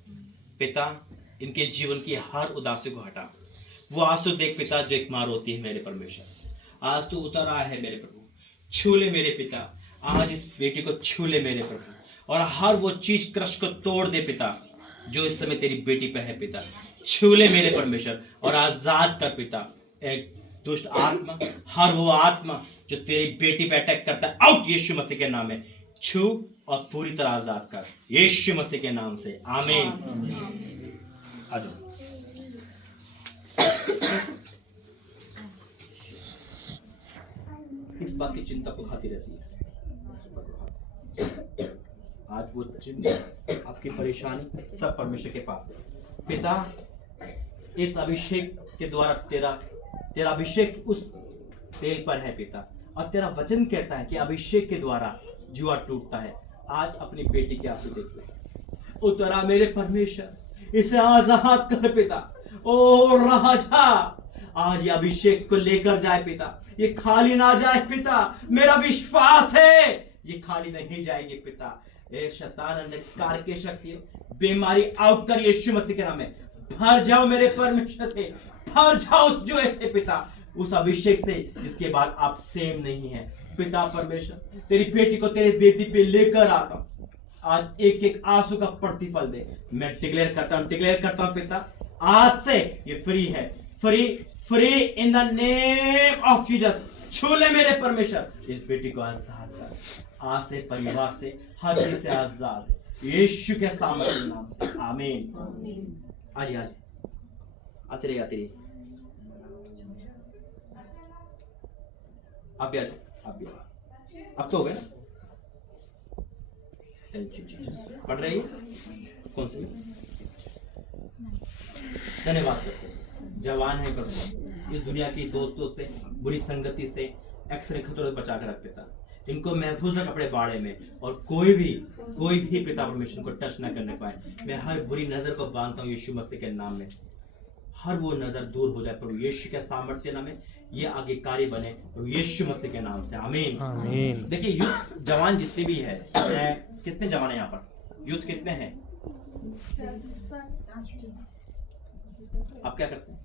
पिता, इनके जीवन की हर उदासी को हटा। वो आंसू देख पिता जो एक मार होती है मेरे परमेश्वर। आज तू उतर आया है मेरे प्रभु, छू ले मेरे पिता। आज इस बेटी को छू ले मेरे प्रभु, और हर वो चीज क्रश को तोड़ दे पिता जो इस समय तेरी बेटी पे है पिता। छू ले मेरे परमेश्वर और आजाद कर पिता एक दुष्ट आत्मा, हर वो आत्मा जो तेरी बेटी पे अटैक करता है, आउट यीशु मसीह के नाम में। छू और पूरी तरह आजाद कर यीशु मसीह के नाम से आमीन। आ जाओ। इस बात की चिंता को खाती रहती है। आज वो चिंता, आपकी परेशानी सब परमेश्वर के पास है। पिता, इस अभिषेक के द्वारा तेरा अभिषेक उस तेल पर है पिता, और तेरा वचन कहता है कि अभिषेक के द्वारा जुआ टूटता है। आज अपनी बेटी के आंसू देख ले। उतरा मेरे परमेश्वर, इसे आजाद कर पिता। ओ राजा, आज ये अभिषेक को लेकर जाए पिता, ये खाली ना जाए पिता। मेरा विश्वास है ये खाली नहीं जाएगी पिता। एक शैतान अंधकार के शक्ति बीमारी आउट कर यीशु मसीह के नाम में। भर जाओ मेरे परमेश्वर से, भर जाओ उस जुए से पिता, उस अभिषेक से जिसके बाद आप सेम नहीं है पिता परमेश्वर। तेरी बेटी को तेरे बेटी पे लेकर आता हूं। आज एक एक आंसू का प्रतिफल दे। मैं डिक्लेयर करता हूं पिता, आज से ये फ्री है, free in the name of Jesus. छू ले मेरे परमेश्वर, इस बेटी को आजाद कर। आज से परिवार से हर चीज से आजाद है यीशु के सामर्थ्य नाम से आमीन। आइए आते रहिए। अब तो हो गया। Thank you Jesus. पढ़ रही है कौन सी? धन्यवाद करते हैं। जवान है प्रभु, इस दुनिया की दोस्तों से, बुरी संगति से, एक्सरे खतरों से बचा कर रख पिता। इनको महफूज रख अपने बाड़े में, और कोई भी पिता परमेश्वर को टच ना करने पाए। मैं हर बुरी नजर को बांधता हूँ यीशु मसीह के नाम में। हर वो नजर दूर हो जाए प्रभु यीशु के सामर्थ्य नाम में। ये आगे कार्य बने प्रभु यीशु मसीह के नाम से आमीन आमीन। देखिए यूथ जवान जितने भी है, कितने जवान है यहाँ पर? यूथ कितने हैं? आप क्या करते हैं?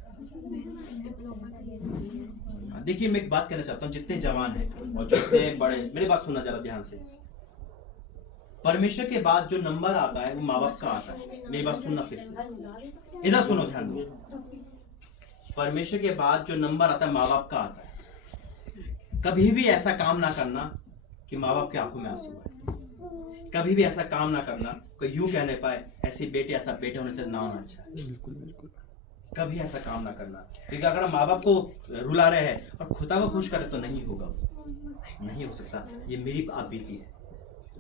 देखिए मैं एक बात कहना चाहता हूँ, जितने जवान हैं और जितने बड़े, मेरी बात सुनना जरा ध्यान से। परमेश्वर के बाद जो नंबर आता है वो माँ बाप का आता है। मेरी बात सुनना फिर से, इधर सुनो, ध्यान दो। परमेश्वर के बाद जो नंबर आता है माँ बाप का आता है। कभी भी ऐसा काम ना करना कि माँ बाप की आंखों में आंसू आए। कभी भी ऐसा काम ना करना कोई यूं कहने पाए ऐसी बेटी, ऐसा बेटे होने से ना होना अच्छा है। बिल्कुल। कभी ऐसा काम ना करना, क्योंकि अगर हम माँ बाप को रुला रहे हैं और खुदा को खुश करें तो नहीं होगा, नहीं हो सकता। ये मेरी आप बीती है।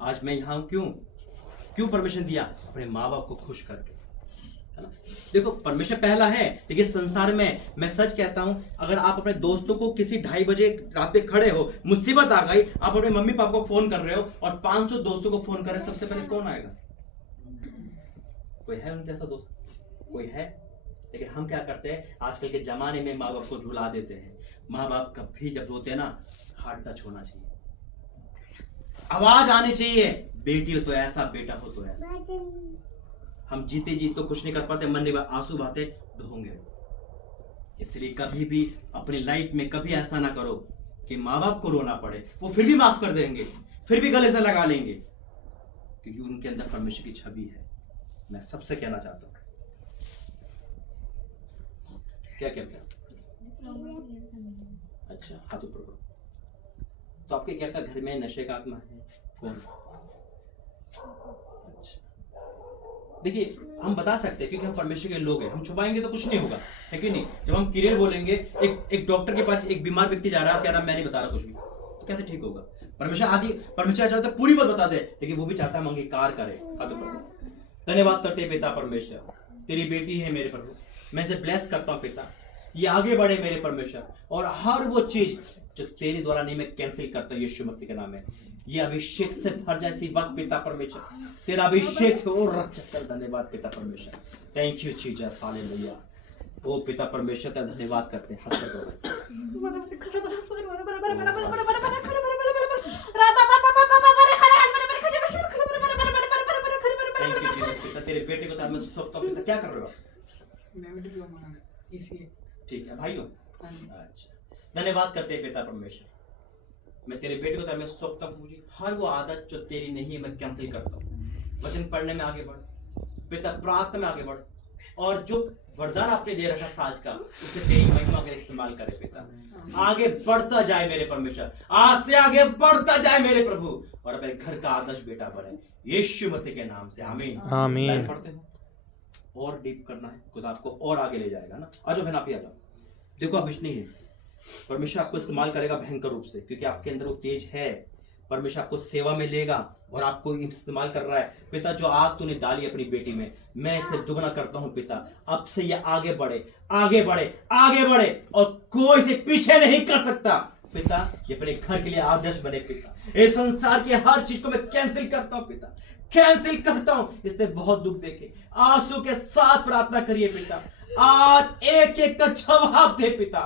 आज मैं यहाँ हूँ क्यों परमिशन दिया? अपने माँ बाप को खुश करके, है ना। देखो परमेश्वर पहला है, लेकिन संसार में मैं सच कहता हूँ, अगर आप अपने दोस्तों को किसी 2:30 बजे रात पे खड़े हो, मुसीबत आ गई, आप अपने मम्मी पापा को फोन कर रहे हो और 500 दोस्तों को फोन कर रहे हो, सबसे पहले कौन आएगा? कोई है उन जैसा दोस्त? कोई है? लेकिन हम क्या करते हैं आजकल के जमाने में, माँ बाप को रुला देते हैं। माँ बाप कभी जब रोते हैं ना, हार्ट टच होना चाहिए, आवाज आनी चाहिए, बेटी हो तो ऐसा, बेटा हो तो ऐसा। हम जीते जी तो कुछ नहीं कर पाते, मन में आंसू बहाते ढोंगे। इसलिए कभी भी अपनी लाइफ में कभी ऐसा ना करो कि माँ बाप को रोना पड़े। वो फिर भी माफ कर देंगे, फिर भी गले से लगा लेंगे, क्योंकि उनके अंदर परमेश्वर की छवि है। मैं सबसे कहना चाहता हूँ, क्या अच्छा हाथ ऊपर करो। तो आपके क्या घर में नशे का आत्मा है? कौन? अच्छा, देखिए हम बता सकते हैं क्योंकि हम परमेश्वर के लोग हैं। हम छुपाएंगे तो कुछ नहीं होगा, है कि नहीं? जब हम क्लियर बोलेंगे, एक डॉक्टर के पास एक बीमार व्यक्ति जा रहा है, क्या नाम, मैं नहीं बता रहा कुछ भी, तो कैसे ठीक होगा? परमेश्वर चाहता है पूरी बात बता दे, लेकिन वो भी चाहता है हम अंगीकार करें। हाथ ऊपर। धन्यवाद करते हैं पिता परमेश्वर, तेरी बेटी है मेरे प्रभु, मैं इसे ब्लेस करता हूँ पिता, ये आगे बढ़े मेरे परमेश्वर, और हर वो चीज जो तेरे द्वारा नहीं मैं कैंसिल करता हूँ यीशु मसीह के नाम में। ये अभिषेक से भर जाए इसी वक्त पिता परमेश्वर, तेरा अभिषेक और रख। धन्यवाद पिता परमेश्वर, थैंक यू जीसस, हालेलुया। ओ पिता परमेश्वर तेरा धन्यवाद करते हैं। हाथ जोड़ो। Thank you, Jesus। पिता तेरे बेटे को मैं सौंपता हूं। पिता क्या कर रहे हो आप? ठीक है भाइयों, अच्छा धन्यवाद करते हैं पिता परमेश्वर। मैं तेरे बेटे को मैं सौंपता हूं। हर वो आदत जो तेरी नहीं है मैं कैंसिल करता हूँ। वचन पढ़ने में आगे बढ़ पिता, प्रार्थना में आगे बढ़, और जो वरदान आपने दे रखा साज का उसे तेरी महिमा का इस्तेमाल करे पिता। आगे बढ़ता जाए मेरे परमेश्वर, आज से आगे बढ़ता जाए मेरे प्रभु, और अपने घर का आदर्श बेटा बने यीशु मसीह के नाम से, आमीन आमीन। पढ़ते हो और डीप करना है, खुद आपको और आगे ले जाएगा ना। आज बहन आप ही आ जाओ। देखो आप नहीं है, परमेश्वर आपको इस्तेमाल करेगा भयंकर रूप से, क्योंकि आपके अंदर वो तेज है। परमेश्वर आपको सेवा में लेगा और आपको इस्तेमाल कर रहा है। पिता जो आग तूने डाली अपनी बेटी में, मैं इसे दुगना करता हूं पिता। अब से ये आगे बढ़े, आगे बढ़े, आगे बढ़े, और कोई इसे पीछे नहीं कर सकता पिता। ये अपने घर के लिए आदर्श बने पिता। इस संसार की हर चीज को मैं कैंसिल करता हूं पिता, कैंसिल करता हूं। इसने बहुत दुख देखे, आंसू के साथ प्रार्थना करिए पिता। आज एक एक का जवाब दे पिता,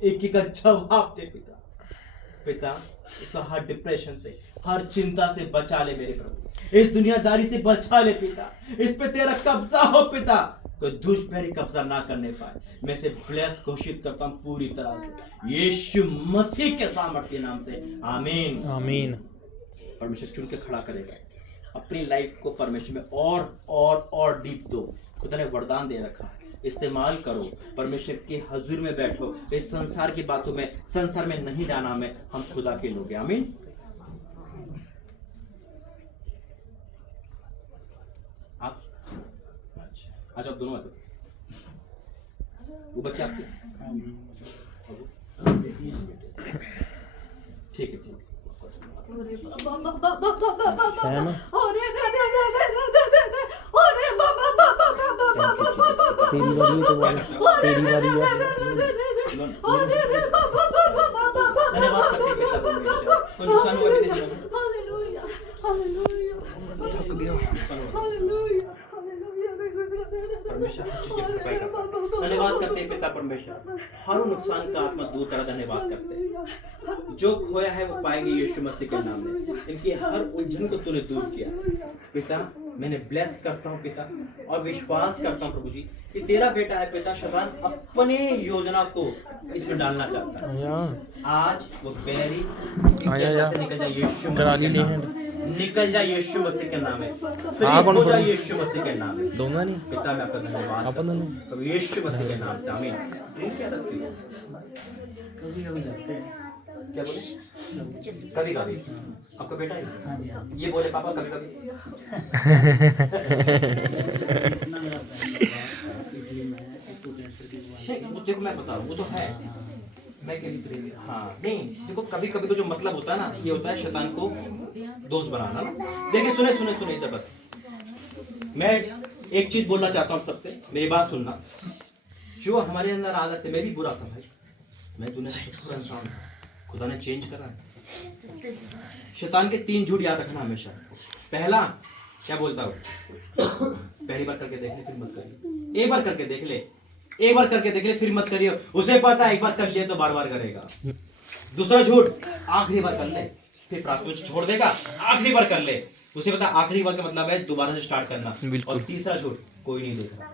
एक एक का जवाब दे पिता। पिता इसको हर डिप्रेशन से, हर चिंता से बचा ले मेरे प्रभु, इस दुनियादारी से बचा ले पिता। इस पे तेरा कब्जा हो पिता, कोई दुष्पहरी कब्जा ना करने पाए। मैं इसे ब्लेस घोषित करता हूं पूरी तरह से यीशु मसीह के सामर्थ्य के नाम से, आमीन आमीन। परमेश्वर चुन के खड़ा करेगा अपनी लाइफ को परमेश्वर में और डीप दो। खुदा ने वरदान दे रखा है, इस्तेमाल करो। परमेश्वर के हजूर में बैठो, इस संसार की बातों में, संसार में नहीं जाना हमें, हम खुदा के लोग हैं, आमीन। आप अच्छा आज आप दोनों आते, वो बच्चे आपके ठीक है, ठीक है। तेरी बारी तो बोल, तेरी बारी है। धन्यवाद करते हैं पिता परमेश्वर। कोई नुकसान हुआ भी नहीं। थक गया। परमेश्वर हर चीज की भरपाई करता है। धन्यवाद करते हैं पिता परमेश्वर, हर नुकसान का आत्मा दूर करा। धन्यवाद करते हैं, जो खोया है वो पाएंगे यीशु मसीह के नाम में। इनकी हर उलझन को तूने दूर किया पिता। मैंने ब्लेस करता हूँ पिता, और विश्वास करता हूँ प्रभु जी कि तेरा बेटा है पिता। शैतान अपने योजना को इसमें डालना चाहता है। आज वो बैरी निकल जाए यीशु मसीह के नाम में, निकल जाए यीशु मसीह के नाम में, फ्री हो जाए यीशु मसीह के नाम में। दूंगा नहीं पिता मैं आपका धन्यवाद करता हूं प्रभु यीशु मसीह के नाम से, आमीन। क्या लगती है? कभी कभी लगते हैं। क्या बोले? कभी कभी आपका बेटा है ये बोले पापा कभी कभी। देखो मैं बता रहा हूँ, वो तो है, मैं कभी हाँ नहीं देखो, कभी कभी तो जो मतलब होता है ना, ये होता है शैतान को दोस्त बनाना ना। देखिए सुने सुने सुने इधर बस, मैं एक चीज बोलना चाहता हूँ सबसे, मेरी बात सुनना। जो हमारे अंदर आदत है, मैं भी बुरा था भाई, मैं दुनिया का सबसे बुरा इंसान हूं, खुदा ने चेंज करा है। शैतान के 3 झूठ याद रखना हमेशा। पहला क्या बोलता हूँ, पहली बार करके देख ले फिर मत करिए, एक बार करके देख ले, एक बार करके देख ले फिर मत करिए, उसे पता है एक बार कर लिया तो बार बार करेगा। दूसरा झूठ, आखिरी बार कर ले फिर प्रार्थना छोड़ देगा, आखिरी बार कर ले, उसे पता आखिरी बार का मतलब है दोबारा से स्टार्ट करना। और तीसरा झूठ, कोई नहीं देख रहा,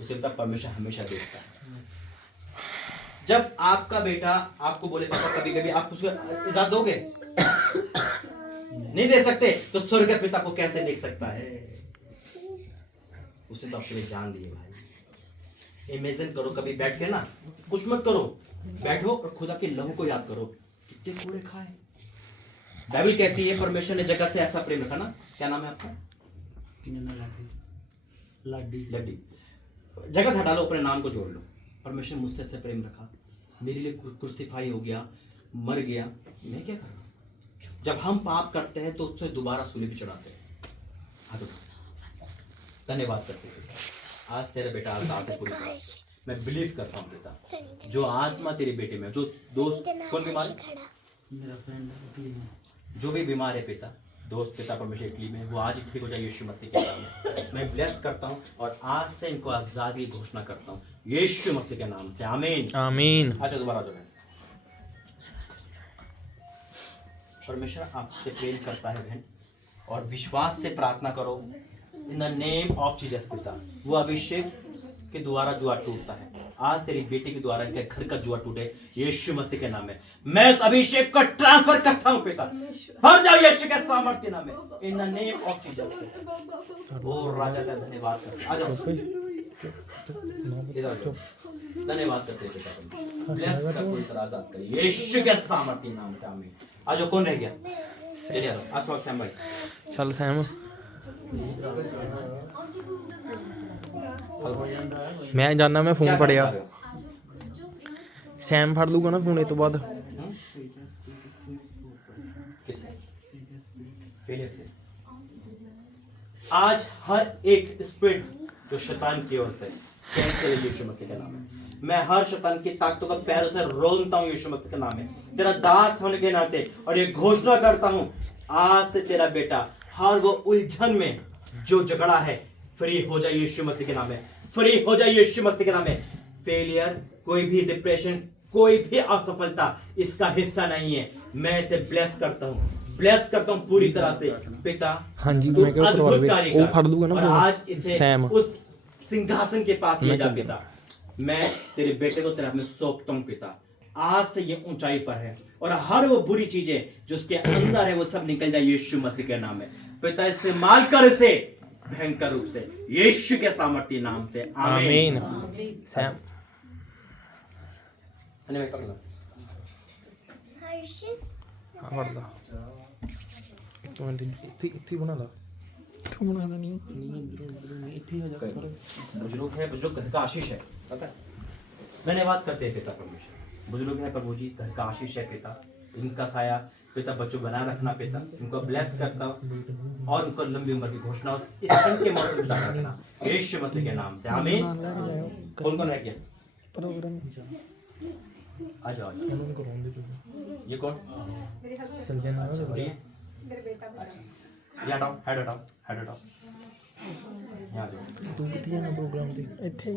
उसे पता परमेश्वर हमेशा देखता है। जब आपका बेटा आपको बोले पापा कभी कभी, आप उसको इजाजत दोगे? नहीं दे सकते, तो स्वर्ग के पिता को कैसे देख सकता है? उसे तो आपके लिए जान दिए भाई। इमेजिन करो, कभी बैठ के ना कुछ मत करो, बैठो और खुदा के लहू को याद करो, कितने कूड़े खाए। बाइबल कहती है परमेश्वर ने जगत से ऐसा प्रेम रखा ना, क्या नाम है आपका? लड्डी। जगत हटा लो, अपने नाम को जोड़ लो। परमेश्वर मुझसे ऐसे प्रेम रखा, मेरे लिए क्रूसिफाई हो गया, मर गया, मैं क्या कर रहा हूँ? जब हम पाप करते हैं तो उससे दोबारा सूली पे चढ़ाते हैं। धन्यवाद करते हैं, आज तेरा बेटा आजाद है पूरी तरह। मैं बिलीव करता हूँ पिता, जो आत्मा तेरे बेटे में, जो दोस्त कौन बीमार है? मेरा फ्रेंड जो भी बीमार है पिता, दोस्त पिता परमेश्वर इटली में, वो आज ही ठीक हो जाए यीशु मसीह के नाम में। मैं ब्लेस करता हूँ और आज से इनको आज़ादी की घोषणा करता हूँ यीशु मसीह के नाम से, आमीन आमीन। अच्छा दोबारा आ जाओ। परमेश्वर आपसे प्रेम करता है बहन, और विश्वास से प्रार्थना करो इन द नेम ऑफ जीसस पिता। वो अभिषेक के द्वारा जुआ टूटता है, आज तेरी बेटी के द्वारा इनके घर का जुआ टूटे यीशु मसीह के नाम में। मैं उस अभिषेक को ट्रांसफर करता हूँ पिता, हर जाओ यीशु के सामर्थ्य नाम में, इन द नेम ऑफ जीसस। वो राजा का धन्यवाद करते, आ जाओ इधर आ जाओ। धन्यवाद करते हैं पिता, ब्लेस कर पूरी तरह आजाद करिए यीशु के सामर्थ्य नाम से, आमीन। आ जाओ, कौन रह गया? चलिए आ जाओ, आसवाल सैम भाई। चल सैम, मैं जाना, मैं फोन फड़िया। सैम फड़ लूगा ना फोन इस तो बाद। आज हर एक स्पिरिट जो शैतान की ओर से कैंसिल है यीशु मसीह के नाम में। मैं हर शैतान की ताकतों को पैरों से रोनता हूँ यीशु मसीह के नाम में, तेरा दास होने के नाते, और ये घोषणा करता हूँ आज से तेरा बेटा हर वो उलझन में जो झगड़ा है फ्री हो जाए यीशु मसीह के नाम में, फ्री हो जाए यीशु मसीह के नाम में। फेलियर, कोई भी डिप्रेशन, कोई भी असफलता इसका हिस्सा नहीं है। मैं इसे ब्लेस करता हूँ, ब्लेस करता हूँ पूरी तरह से पिता। हाँ जी, तू मैं क्या अद्भुत करवा कार्य वो कर, फड़ लूगा ना और फोन। आज इसे सैम, उस सिंहासन के पास ले मैं जा चल पिता। मैं तेरे बेटे को तेरे हाथ में सौंपता हूँ पिता। आज से ये ऊंचाई पर है, और हर वो बुरी चीजें जो उसके अंदर है वो सब निकल जाए यीशु मसीह के नाम में पिता। इस्तेमाल कर इसे भयंकर रूप से यीशु के सामर्थ्य नाम से, आमीन। सैम हाँ फड़ ला, एक मिनट इत्थे बना ला, तू बना दा नहीं, बुजुर्ग है, बुजुर्ग घर का आशीष है, पता है। धन्यवाद करते हैं पिता परमेश्वर, बुजुर्ग है प्रभु जी, घर का आशीष है पिता। इनका साया पिता बच्चों बनाए रखना पिता, इनको ब्लेस करता हूं और उनको लंबी उम्र की घोषणा इस ठंड के मौसम में जारी रखना यीशु मसीह के नाम से, आमीन। कौन कौन रह गया? आ जाओ, ये कौन? चल जाना ये हटाओ, हेड हटाओ, हेड हटाओ, यहाँ आ जाओ। तू किथे जाना प्रोग्राम ते? इत्थे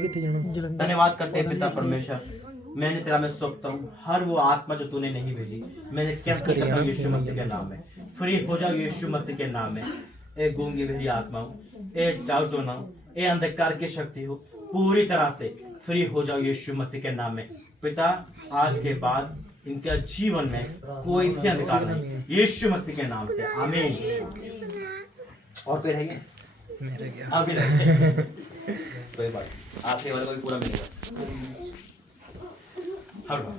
किथे जाना? धन्यवाद करते हैं पिता परमेश्वर, मैंने तेरा में सौंपता हूँ हर वो आत्मा जो तूने नहीं भेजी, मैंने कैंसिल करता हूँ यीशु मसीह के नाम में। फ्री हो जाओ यीशु मसीह के नाम में। ए गूंगी बहरी आत्मा हो, ए डाउट ना हो, ए अंधकार की शक्ति हो, पूरी तरह से फ्री हो जाओ यीशु मसीह के नाम में पिता। आज के बाद इनके जीवन में कोई भी अंधकार नहीं यीशु मसीह के नाम से, आमीन। और कोई रह गया? मैं रह गया। आप भी रह गए, कोई बात, आखिरी वाले को भी पूरा मिलेगा। हर बार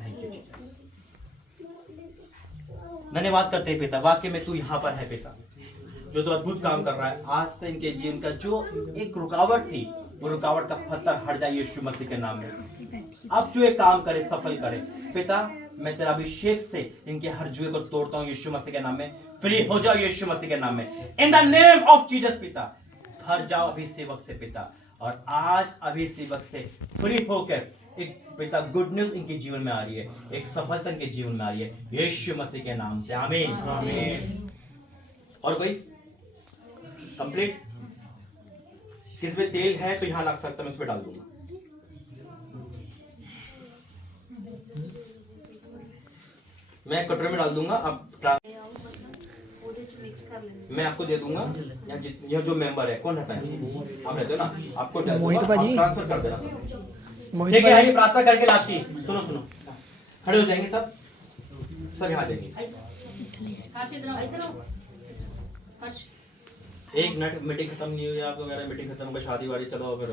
थैंक यू जीसस। धन्यवाद करते हैं पिता, वाकई में तू यहाँ पर है पिता, जो तो अद्भुत काम कर रहा है। आज से इनके जीवन का जो एक रुकावट थी, वो रुकावट का पत्थर हट जाए यीशु मसीह के नाम में। अब जो ये काम करे सफल करे पिता। मैं तेरा अभिषेक से इनके हर जुए को तोड़ता हूँ यीशु मसीह के नाम में। फ्री हो जाओ यीशु मसीह के नाम में, इन द नेम ऑफ जीसस पिता। घर जाओ अभी सेवक से पिता, और आज अभी सेवक से फ्री होकर एक पिता गुड न्यूज इनके जीवन में आ रही है, एक सफलता इनके जीवन में आ रही है यीशु मसीह के नाम से, आमीन, आमीन। और कोई कंप्लीट? किसमें तेल है तो यहाँ लग सकता, मैं उस पर डाल दूंगा। मैं कटोरे में डाल दूंगा, अब मैं आपको दे दूंगा। यहाँ जो मेंबर है, कौन रहता है? आप रहते हो ना, आपको मोहित भाजी ट्रांसफर कर देना सब, मोहित ठीक है? भाई आइए प्रार्थना करके लास्ट की सुनो सुनो, खड़े हो जाएंगे सब, सब यहाँ जाएंगे। एक मिनट, मीटिंग खत्म नहीं हुई आप वगैरह, मीटिंग खत्म होगा, शादी वादी चलो फिर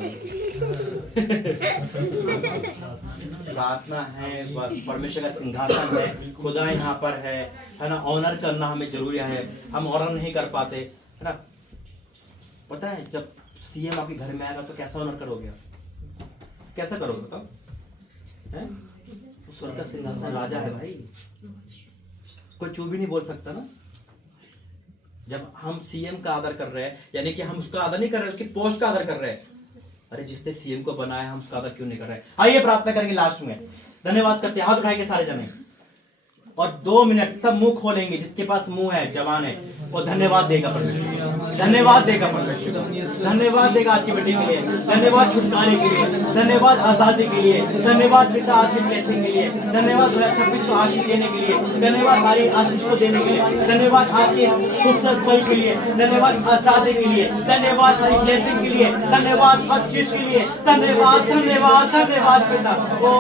प्रार्थना है, परमेश्वर का सिंहासन है, खुदा यहाँ पर है ना। ऑनर करना हमें जरूरी है, हम ऑनर नहीं कर पाते है ना। पता है जब सीएम आपके घर में आएगा तो कैसा ऑनर करोगे आप? कैसा करोगे बताओ? हैं? स्वर्ग का सिंहासन, राजा है भाई, कोई चूप भी नहीं बोल सकता ना। जब हम सीएम का आदर कर रहे हैं, यानी कि हम उसका आदर नहीं कर रहे, उसकी पोस्ट का आदर कर रहे हैं। अरे जिसने सीएम को बनाया हम उसका आदर क्यों नहीं कर रहे? आइए प्रार्थना करेंगे लास्ट में। धन्यवाद करते हैं, हाथ उठाएंगे सारे जने। और 2 मिनट सब मुंह खोलेंगे, जिसके पास मुंह है, जवान है, वो धन्यवाद देगा परमेश्वर, धन्यवाद देगा परमेश्वर, धन्यवाद देगा आज की मीटिंग के लिए, धन्यवाद छुटकारे के लिए, धन्यवाद आजादी के लिए, धन्यवाद पिता आज की ब्लेसिंग के लिए, धन्यवाद 2026 को आशीष देने के लिए, धन्यवाद सारी आशीष को देने के लिए, धन्यवाद आज के खूबसूरत पल के लिए, धन्यवाद आजादी के लिए, धन्यवाद सारी ब्लेसिंग के लिए, धन्यवाद हर चीज के लिए, धन्यवाद धन्यवाद धन्यवाद पिता। ओ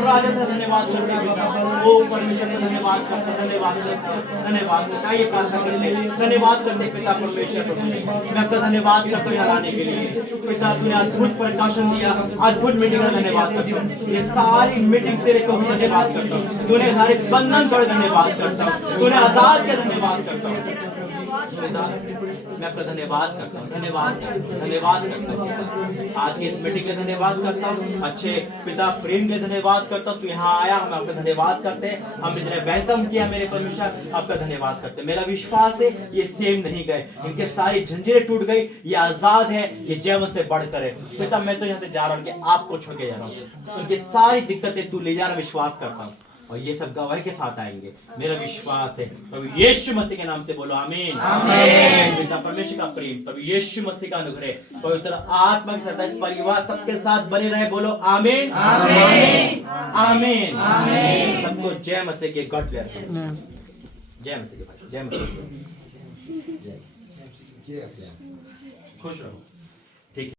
राजा का धन्यवाद करते हैं पिता, ओ परमेश्वर का धन्यवाद करते हैं, धन्यवाद करते हैं, धन्यवाद करते हैं, ये प्रार्थना करते हैं, धन्यवाद करते हैं पिता परमेश्वर। मैं आपका धन्यवाद करता हूँ यहाँ आने के लिए पिता, तूने अद्भुत प्रकाशन दिया, अद्भुत मीटिंग का धन्यवाद करता हूँ, ये सारी मीटिंग तेरे को धन्यवाद करता हूँ, तूने सारे बंधन छोड़े धन्यवाद करता हूँ, तूने आजाद के धन्यवाद करता हूँ पिता, मैं आपका धन्यवाद करता हूँ, धन्यवाद धन्यवाद करता हूँ, आज की इस मीटिंग के धन्यवाद करता हूँ, अच्छे पिता प्रेम के धन्यवाद करता हूँ, तू यहाँ आया, हम आपका धन्यवाद करते हैं, हम इतने वेलकम किया मेरे परमेश्वर, आपका धन्यवाद करते हैं। मेरा विश्वास है ये सेम नहीं गए, इनके सारी जंजीरें टूट गई, ये आजाद है, ये जीवन से बढ़कर है पिता। मैं तो यहाँ से जा रहा हूँ कि आपको छोड़ के जा रहा हूँ, उनकी सारी दिक्कतें तू ले जा रहा, विश्वास करता हूँ, और ये सब गवाही के साथ आएंगे, मेरा विश्वास है। प्रभु यीशु मसीह के नाम से बोलो आमीन आमीन। पिता परमेश्वर का प्रेम, प्रभु यीशु मसीह का अनुग्रह, पवित्र आत्मा की सत्ता इस परिवार सबके साथ बने रहे, बोलो आमीन आमीन आमीन आमीन। सबको जय मसीह के, गॉड ब्लेस, जय मसीह के भाई, जय मसीह, खुश रहो।